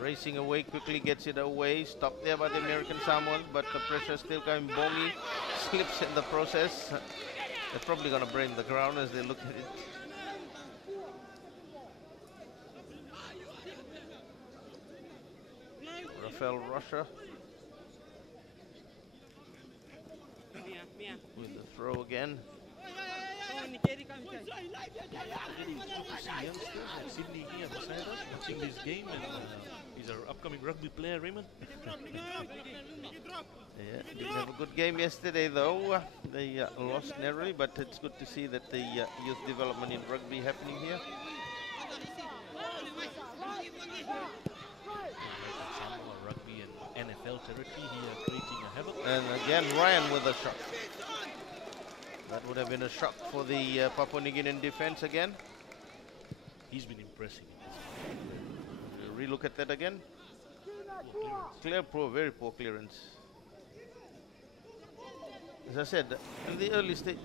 Racing away, quickly gets it away. Stopped there by the American Samoans, but the pressure still coming. Bongi slips in the process. They're probably going to brain the ground as they look at it. Rafael Russia with the throw again. Sydney here beside us watching this game, and he's our upcoming rugby player, Raymond. Yeah, didn't have a good game yesterday though. They lost narrowly, but it's good to see that the youth development in rugby happening here. Samoa rugby and NFL territory here creating a havoc. And again, Ryan with a shot. That would have been a shock for the Papua New Guinean defense again. He's been impressive. Relook at that again. Very poor clearance. As I said, in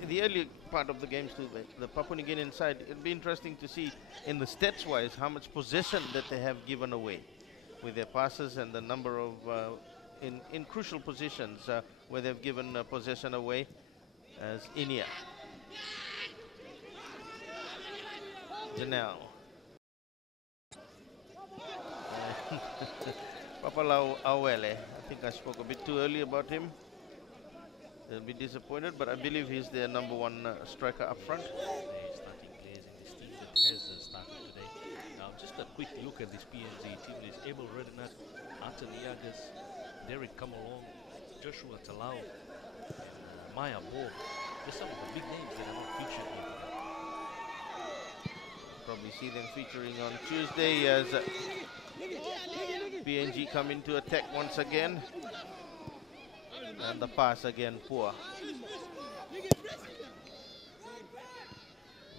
the early part of the games too, the Papua New Guinean side, it'd be interesting to see in the stats-wise how much possession that they have given away with their passes and the number of in crucial positions where they've given possession away. As Inia. Janelle. Papalau Awele. I think I spoke a bit too early about him. They'll be disappointed, but I believe he's their number one striker up front. They're starting players in this team that has started today. Now, just a quick look at this PNG team. There's Abel Redinat, Arthur Niagas, Derek Kamalong, Joshua Talau, Maya Bo. There's some of the big names that are not featured here. Probably see them featuring on Tuesday as PNG come into attack once again. And the pass again poor.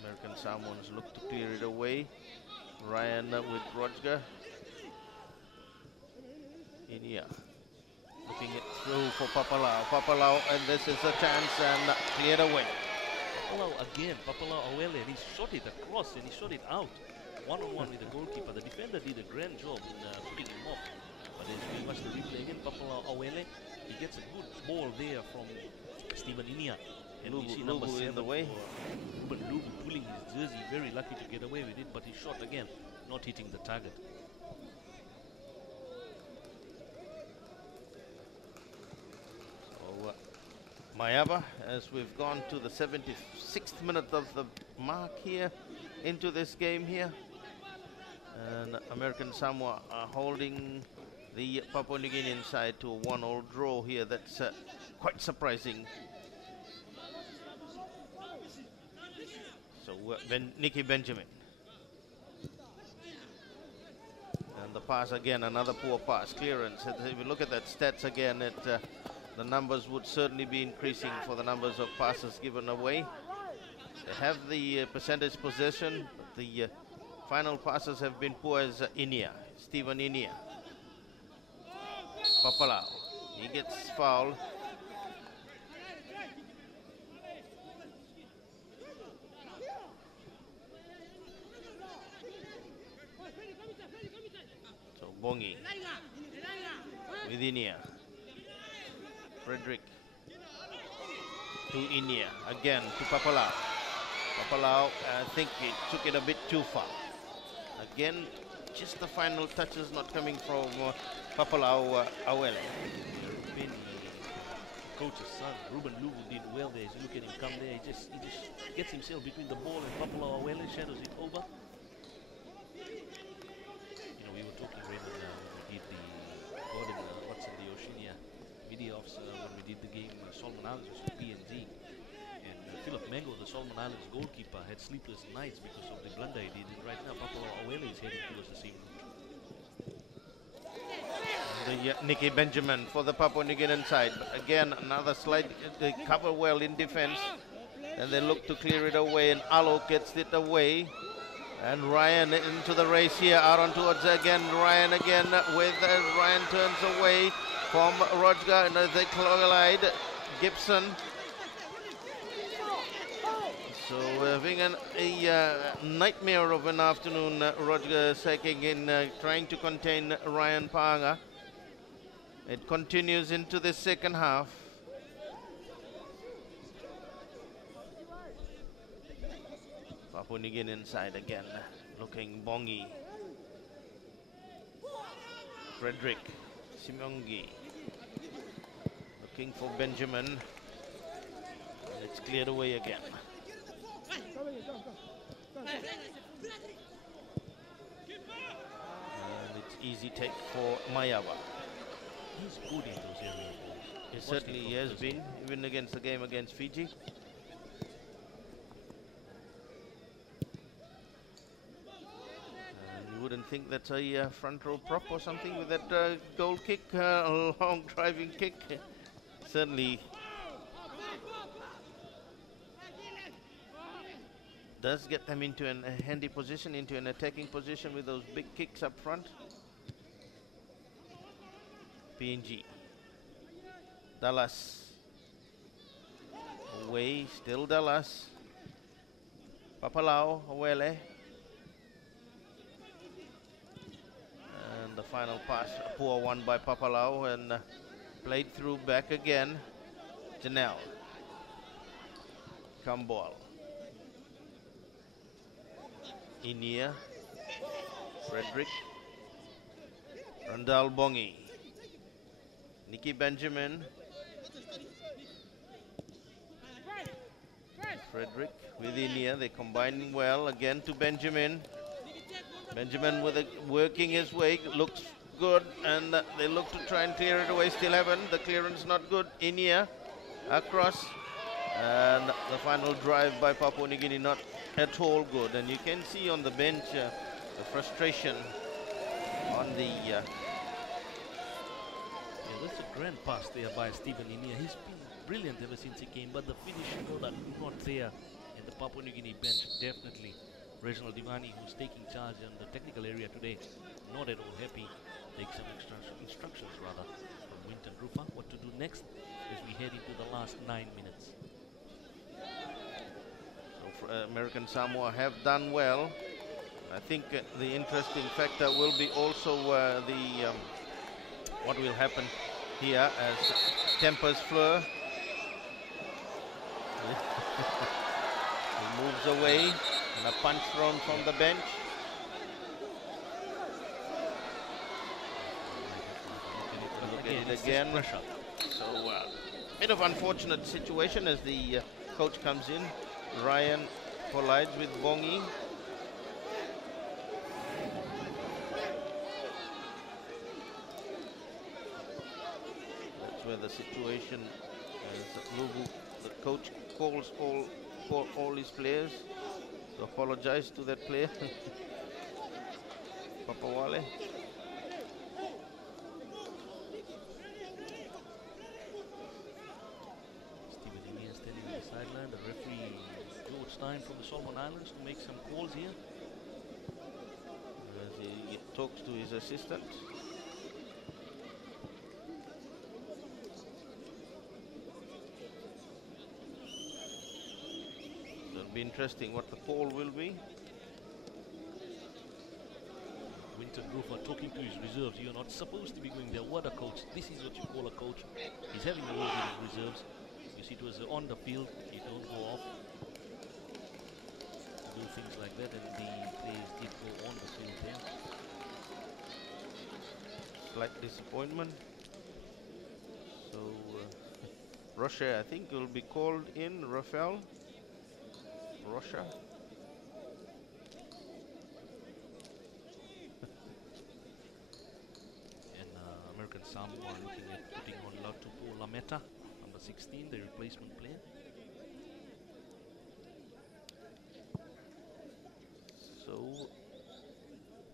American Samoans look to clear it away. Ryan with Rodger. Inia. Looking it through for Papalau. Papalau, and this is a chance, and cleared away. Papalau again. Papalau Awele, and he shot it across and he shot it out. One-on-one with the goalkeeper. The defender did a grand job in picking him off. But as we watch the replay again, Papalau Awele, he gets a good ball there from Stephen Inia. And we see number 7 in the way. Ruben Lubu pulling his jersey, very lucky to get away with it, but he shot again, not hitting the target. Mayaba, as we've gone to the 76th minute of the mark here into this game here, and American Samoa are holding the Papua New Guinean side to a 1-1 draw here. That's quite surprising. So Nicky Benjamin, and the pass again, another poor pass clearance. If you look at that stats again, the numbers would certainly be increasing for the numbers of passes given away. They have the percentage possession, but the final passes have been poor as Inia, Stephen Inia. Papalau, he gets fouled. So Bongi with Inia. Frederick to Inia, again to Papalau. Papalau, I think he took it a bit too far. Again, just the final touches not coming from Papalau Awele. Coach's son, Ruben Luvu, did well there. As you look at him come there, he just gets himself between the ball and Papalau Awele, shadows it over. You know, we were talking, Raymond, when we did the Gordon, what's in the Oceania video-offs, when we did the game Solomon Islands versus PNG. And Philip Mango, the Solomon Islands goalkeeper, had sleepless nights because of the blunder he did. And right now, Papalau Awele is heading towards the same route. Nicky Benjamin for the Papua New Guinean side. But again, another slide. They cover well in defense. And they look to clear it away. And Alo gets it away. And Ryan into the race here. Out on towards again. Ryan again with Ryan turns away from Rodger. And they collide. Gibson. So having a nightmare of an afternoon. Rodger Seking in trying to contain Ryan Panga. It continues into the second half. Papua New Guinea inside again, looking Bongi. Frederick Simongi looking for Benjamin. And it's cleared away again. And it's easy take for Mayawa. He's good in those areas. He certainly has been, even against the game against Fiji. You wouldn't think that's a front row prop or something with that goal kick, a long driving kick. Certainly does get them into a handy position, into an attacking position with those big kicks up front. PNG. Dallas. Away, still Dallas. Papalau, Awele. And the final pass, a poor one by Papalau, and played through back again. Janelle. Kambal. Inia. Frederick. Randall Bongi. Nicky Benjamin. Frederick with Inia. They're combining well. Again to Benjamin. Benjamin with working his way. Looks good. And they look to try and clear it away. Still haven't. The clearance not good. Inia across. And the final drive by Papua New Guinea not at all good. And you can see on the bench the frustration on the... That's a grand pass there by Stephen Inia. He's been brilliant ever since he came, but the finish not there. And the Papua New Guinea bench, definitely. Reginald Divani, who's taking charge in the technical area today, not at all happy. Take some extra instructions rather from Winton Rufa what to do next as we head into the last 9 minutes. So American Samoa have done well. I think the interesting factor will be also what will happen here as tempers flare. He moves away and a punch thrown from the bench. Look at it again. So bit of unfortunate situation as the coach comes in. Ryan collides with Bongi. Where the situation as the coach calls for all his players to apologize to that player. Papawale. Stephen Inia standing on the sideline. The referee George Stein from the Solomon Islands to make some calls here. As he talks to his assistant. Be interesting what the call will be. Winton Rufa talking to his reserves. You're not supposed to be going there. What a coach. This is what you call a coach. He's having a word with his reserves. You see, it was on the field. You don't go off. Do things like that, and the players did go on the field there. Slight disappointment. So Russia, I think, will be called in. Rafael Russia. And American Samoa are looking at putting on Latupu Lameta, number 16, the replacement player. So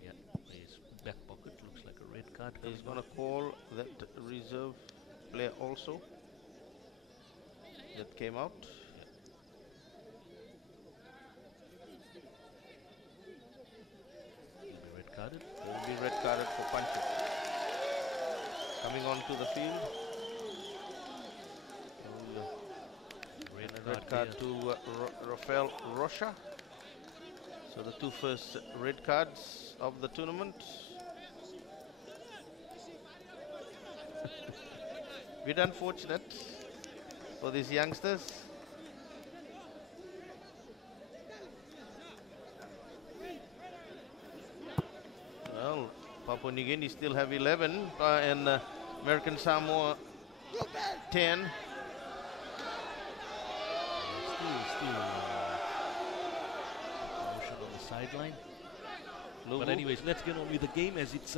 Yeah, his back pocket looks like a red card. he's going to call that reserve player also that came out. He'll be red carded. He will be red carded for punching. Coming onto the field. Red card to Rafael Rocha. So the two first red cards of the tournament. Bit unfortunate for these youngsters. Well, Papua New Guinea still have 11 and American Samoa 10. Still motion on the sideline. Lubu. But anyways, let's get on with the game as it's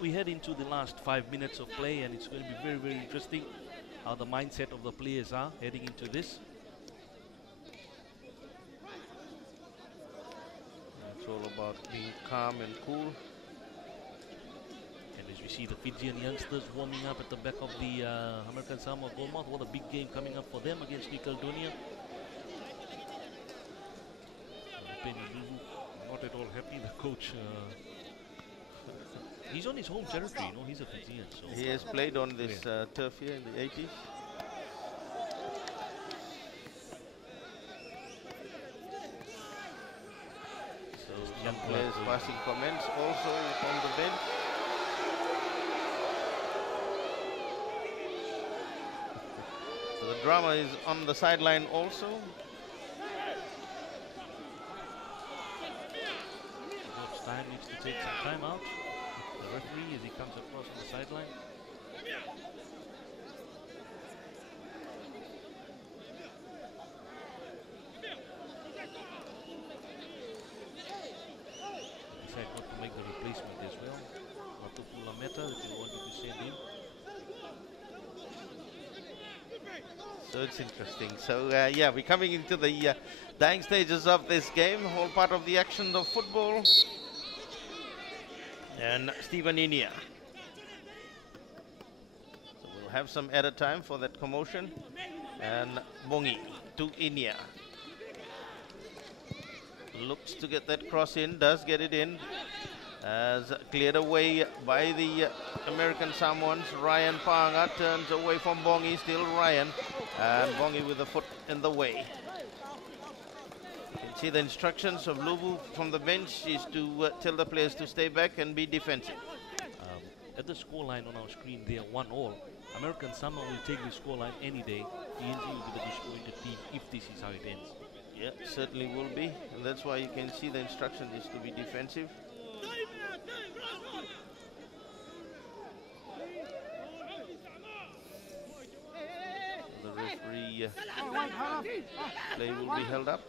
we head into the last 5 minutes of play, and it's going to be very, very interesting how the mindset of the players are heading into this. It's all about being calm and cool. And as we see the Fijian youngsters warming up at the back of the American Samoa goalmouth, what a big game coming up for them against New Caledonia. Not at all happy. The coach, he's on his home territory, you know, he's a Fijian. So He has played on this turf here in the 80s. So young players passing comments also from the bench. So the drama is on the sideline also. Time needs to take some time out. The referee as he comes across on the sideline. Decide not to make the replacement as well. Latupu Lameta that you wanted to send in. So it's interesting. So yeah, we're coming into the dying stages of this game. Whole part of the action of football. And Stephen Inia. So we'll have some added time for that commotion. And Bongi to Inia. Looks to get that cross in, does get it in. As cleared away by the American Samoans. Ryan Panga turns away from Bongi, still Ryan. And Bongi with the foot in the way. You can see the instructions of Lubu from the bench is to tell the players to stay back and be defensive. At the scoreline on our screen there, 1-1. American Samoa will take the scoreline any day. PNG will be the disappointed team if this is how it ends. Yeah, certainly will be. And that's why you can see the instruction is to be defensive. The referee play will be held up.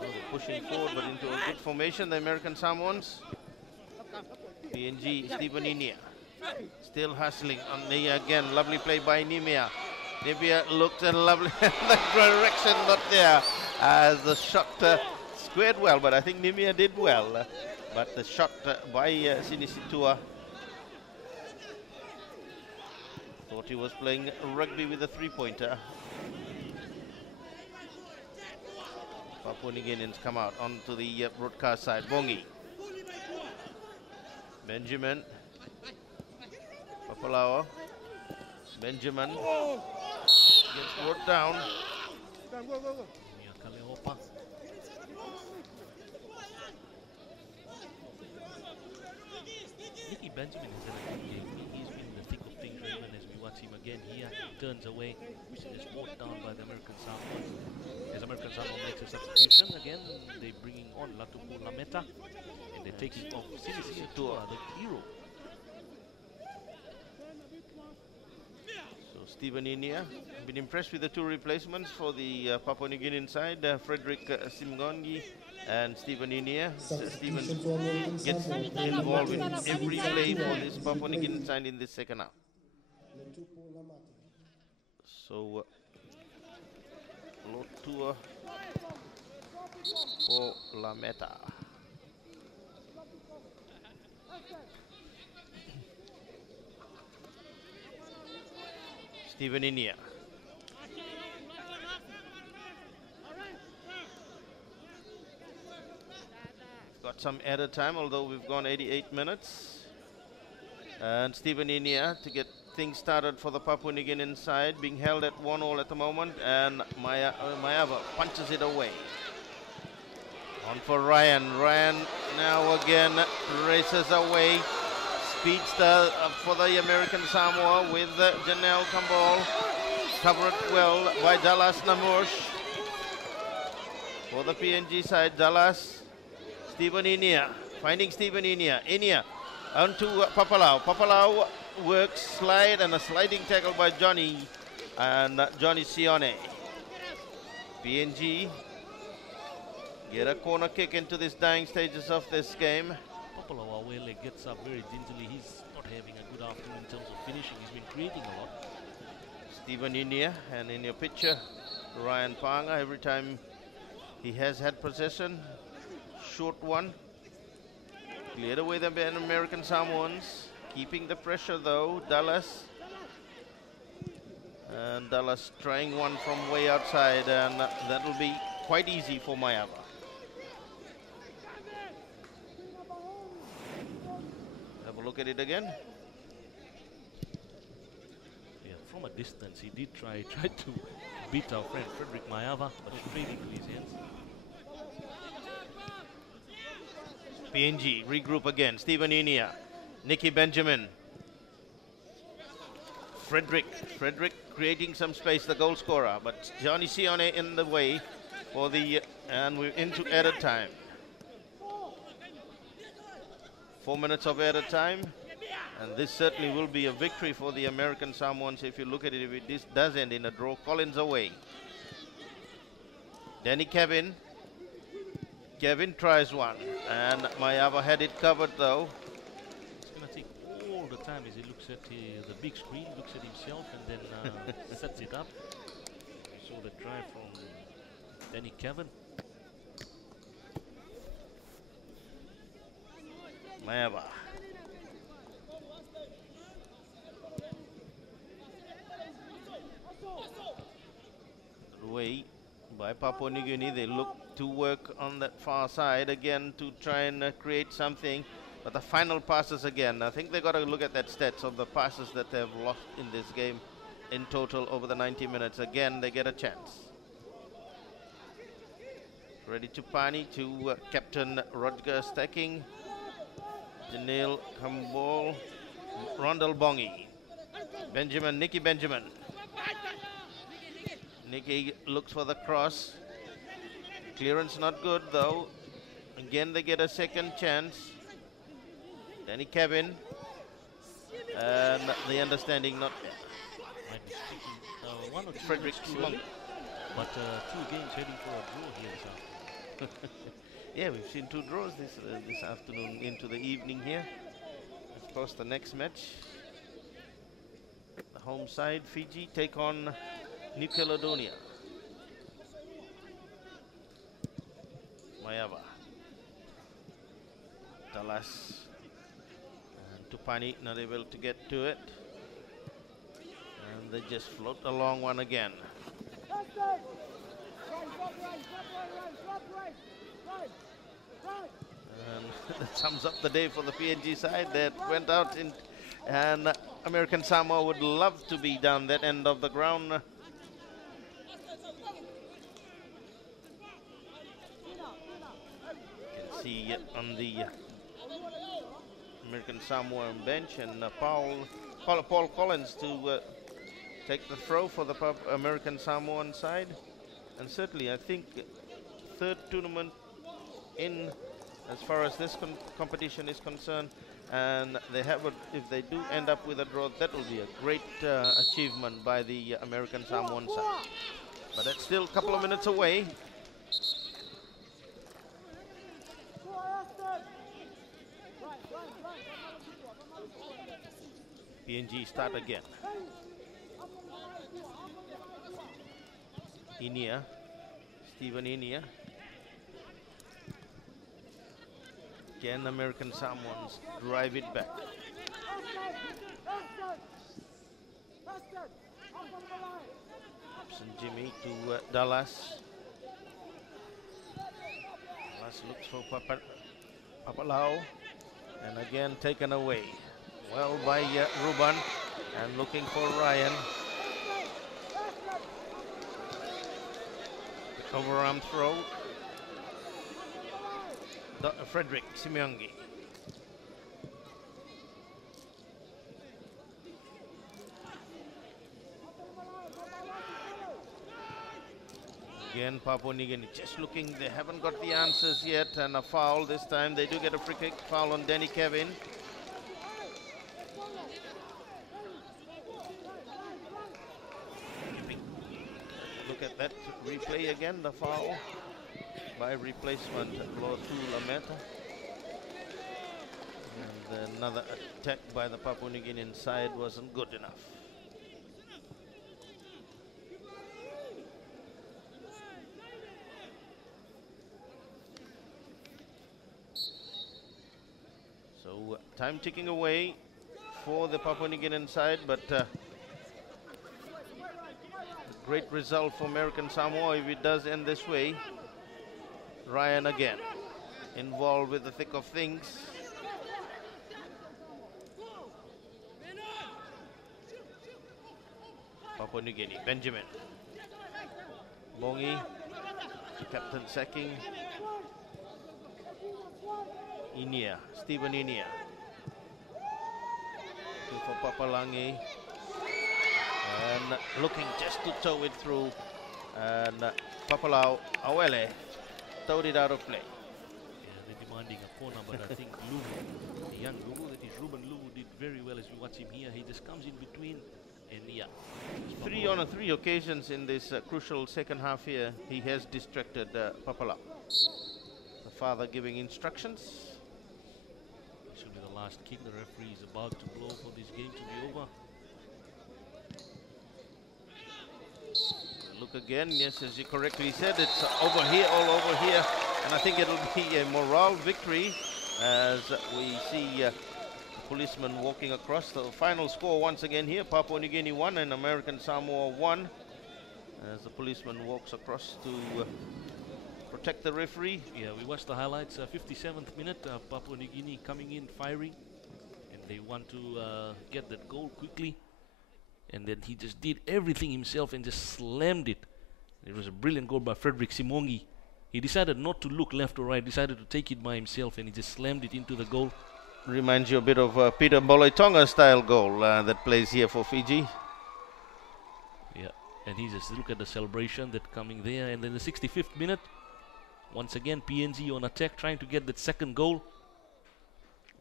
They're pushing forward but into a good formation, the American Samoans. PNG, Stephen Inia. Still hustling on the again, lovely play by Nimia. Nimia looked at lovely, the direction not there as the shot squared well, but I think Nimia did well. But the shot by Sinisitua, thought he was playing rugby with a three-pointer. Papua New Guineans come out onto the broadcast side. Bongi. Benjamin. Papalawa. Benjamin gets brought down. Nicky Benjamin has had a good game. He's been in the thick of things, Raymond, as we watch him again. again here. He turns away. Is brought down by the American Samoans. As American Samoa makes a substitution, again they're bringing on Latupu Lameta and they're taking off Sinisi Tua, the hero. So Stephen Inia, been impressed with the two replacements for the Papua New Guinean side, Frederick Simgongi and Stephen Inia. Stephen gets involved in every play for this Papua New Guinean side in this second half. So Lotua for Lameta. Stephen Inia. Got some added time, although we've gone 88 minutes. And Stephen Inia to get things started for the Papua New Guinean side, being held at 1-1 at the moment, and Mayava punches it away. On for Ryan. Ryan now again races away. Speedster for the American Samoa with Janelle Kambol. Covered well by Dallas Namush. For the PNG side, Dallas. Stephen Inia, finding Stephen Inia. Inia onto Papalau. Papalau works, slide, and a sliding tackle by Johnny and Johnny Sione. PNG get a corner kick into this dying stages of this game. Papalau Awele gets up very gingerly. He's not having a good afternoon in terms of finishing. He's been creating a lot. Stephen Inia, and in your picture, Ryan Panga, every time he has had possession, short one. Cleared away the American Samoans. Keeping the pressure though, Dallas. And Dallas trying one from way outside, and that will be quite easy for Mayava. Have a look at it again. Yeah, from a distance he did try to beat our friend Frederick Mayava, but straight into his hands. PNG regroup again. Stephen Inia, Nicky Benjamin, Frederick creating some space, the goal scorer, but Johnny Sione in the way for the, and we're into added time. 4 minutes of added time, and this certainly will be a victory for the American Samoans. If you look at it, if this does end in a draw, Collins away. Danny Kevin tries one, and Mayava had it covered though. It's going to take all the time as he looks at the big screen, looks at himself, and then sets it up. We saw the try from Danny Kevin. Mayava. Away by Papua New Guinea. They look to work on that far side again to try and create something, but the final passes again, I think they got to look at that stats of the passes that they've lost in this game in total over the 90 minutes. Again they get a chance. Ready to Pani to Captain Rodger Stacking, Janelle Kambol, Rondell Bongi, Benjamin, Nicky Benjamin. Nicky looks for the cross. Clearance not good though. Again they get a second chance. Danny Kevin. And the understanding not one or two Frederick Simon. But 2 games heading for a draw here this afternoon. Yeah, we've seen 2 draws this afternoon into the evening here. Of course, the next match, the home side, Fiji, take on New Caledonia. Mayava, Dallas, and Tupani not able to get to it. And they just float along one again. And that sums up the day for the PNG side that went out in, and American Samoa would love to be down that end of the ground. You can see on the American Samoan bench, and Paul Collins to take the throw for the American Samoan side. And certainly, I think, third tournament in as far as this competition is concerned. And they have, if they do end up with a draw, that will be a great achievement by the American Samoan side. But it's still a couple of minutes away. PNG start again. Inia, Stephen Inia. Again, American Samoans drive it back. St. Jimmy to Dallas. Dallas looks for Papalau. And again taken away. Well by Ruban. And looking for Ryan. The overarm throw. Frederick Simeongi. Again, Papua New Guinea just looking, they haven't got the answers yet, and a foul this time. They do get a free kick foul on Danny Kevin. Look at that replay again, the foul by replacement Lotu Lameta. And another attack by the Papua New Guinean side wasn't good enough. So time ticking away for the Papua New Guinean side, but a great result for American Samoa if it does end this way. Ryan again involved with the thick of things. Papua New Guinea, Benjamin. Bongi, Captain Sacking. Inia, Stephen Inia. Looking for Papalangi. And looking just to tow it through. And Papalau Awele towed it out of play. Yeah, they're demanding a corner, but I think Luvu, the young Luvu, that is Ruben Luvu, did very well as we watch him here. He just comes in between, and yeah. On three occasions in this crucial second half here, he has distracted Papalau. The father giving instructions. This should be the last kick. The referee is about to blow for this game to be over. Look again, yes, as you correctly said, it's over here, all over here, and I think it'll be a morale victory as we see the policeman walking across. The final score once again here, Papua New Guinea 1 and American Samoa 1, as the policeman walks across to protect the referee. Yeah, we watched the highlights, 57th minute, Papua New Guinea coming in, firing, and they want to get that goal quickly. And then he just did everything himself and just slammed it. It was a brilliant goal by Frederick Simongi. He decided not to look left or right, decided to take it by himself, and he just slammed it into the goal. Reminds you a bit of Peter Boloitonga style goal that plays here for Fiji. Yeah, and he just look at the celebration that coming there. And then the 65th minute, once again PNG on attack, trying to get that second goal.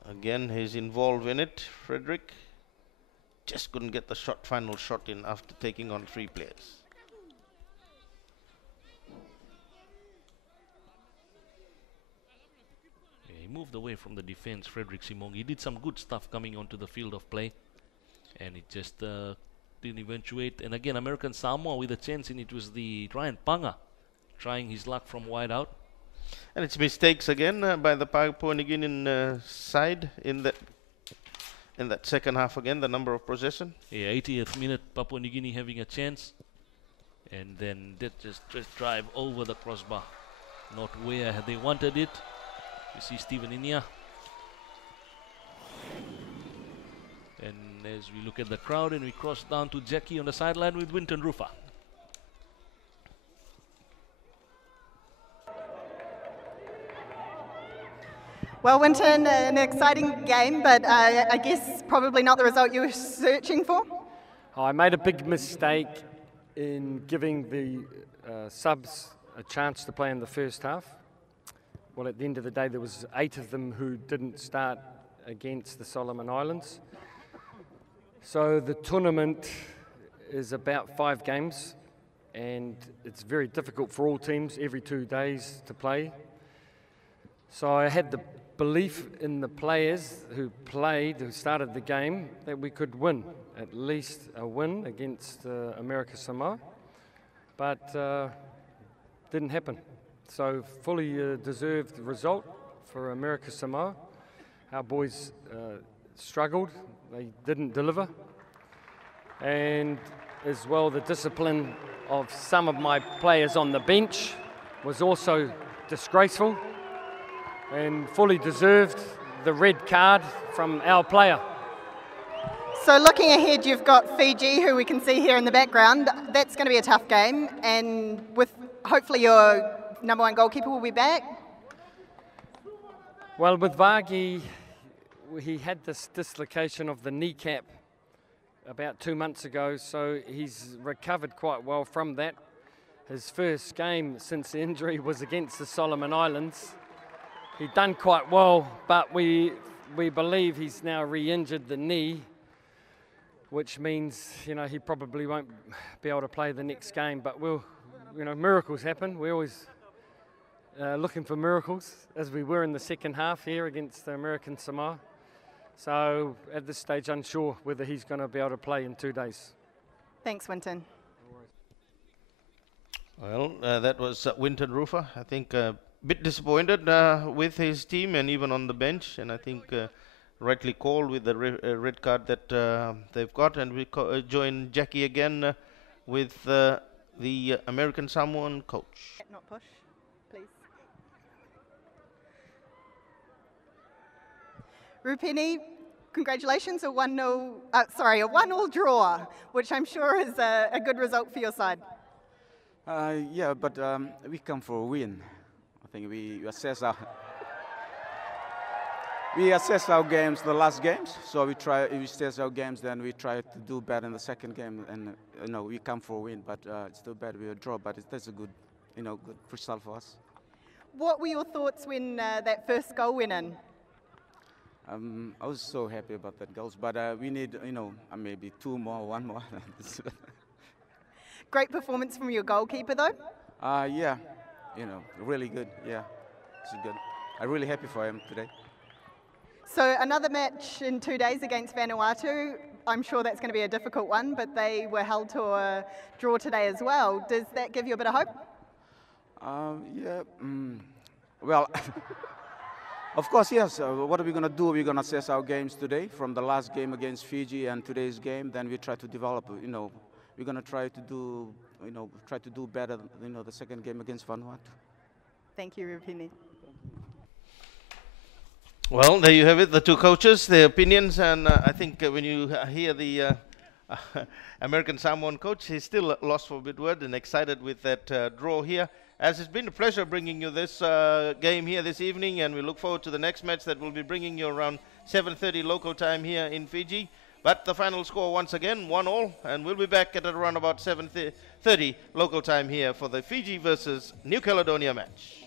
Again, he's involved in it, Frederick. Just couldn't get the final shot in after taking on 3 players. Yeah, he moved away from the defense, Frederick Simong. He did some good stuff coming onto the field of play, and it just didn't eventuate. And again, American Samoa with a chance, and it was the Ryan Panga trying his luck from wide out. And it's mistakes again by the Papua New Guinean side in that second half again, the number of possession. Yeah, 80th minute, Papua New Guinea having a chance. And then that just drive over the crossbar. Not where they wanted it. You see Stephen Inia. And as we look at the crowd, and we cross down to Jackie on the sideline with Winton Rufa. Well, Winton, an exciting game, but I guess probably not the result you were searching for. I made a big mistake in giving the subs a chance to play in the first half. Well, at the end of the day, there was 8 of them who didn't start against the Solomon Islands. So the tournament is about 5 games, and it's very difficult for all teams every 2 days to play. So I had the belief in the players who started the game, that we could win, at least a win against America Samoa, but didn't happen. So fully deserved result for America Samoa. Our boys struggled, they didn't deliver, and as well the discipline of some of my players on the bench was also disgraceful, and fully deserved the red card from our player. So looking ahead, you've got Fiji, who we can see here in the background. That's going to be a tough game, and with hopefully your #1 goalkeeper will be back. Well, with Vagi, he had this dislocation of the kneecap about 2 months ago, so he's recovered quite well from that. His first game since the injury was against the Solomon Islands. He'd done quite well, but we believe he's now re-injured the knee, which means, you know, he probably won't be able to play the next game. But we'll, you know, miracles happen. We're always looking for miracles, as we were in the second half here against the American Samoa. So at this stage, unsure whether he's going to be able to play in 2 days. Thanks, Winton. Well, that was Winton Rufer. I think bit disappointed with his team and even on the bench, and I think rightly called with the red card that they've got. And we join Jackie again with the American Samoan coach. Not push, please. Rupini, congratulations, a 1-1 draw, which I'm sure is a good result for your side. Yeah, but we come for a win. I think we assess our games, the last games. So we assess our games, then we try to do better in the second game, and you know, we come for a win. But it's too bad we were draw. But that's a good, you know, good result for us. What were your thoughts when that first goal went in? I was so happy about that goals, but we need, you know, maybe 2 more, 1 more. Great performance from your goalkeeper, though. Yeah, you know, really good. Yeah, it's good. I'm really happy for him today. So another match in 2 days against Vanuatu. I'm sure that's going to be a difficult one, but they were held to a draw today as well. Does that give you a bit of hope? Yeah. Well, of course, yes. What are we going to do? We're going to assess our games today from the last game against Fiji and today's game. Then we try to develop, you know, we're going to try to do, you know, better, you know, the second game against Vanuatu. Thank you, Rupini. Well, there you have it, the two coaches, their opinions, and I think when you hear the American Samoan coach, he's still lost for a bit word and excited with that draw here. As it's been a pleasure bringing you this game here this evening, and we look forward to the next match that will be bringing you around 7:30 local time here in Fiji. But the final score once again, 1-1, and we'll be back at around about 7:30 local time here for the Fiji versus New Caledonia match.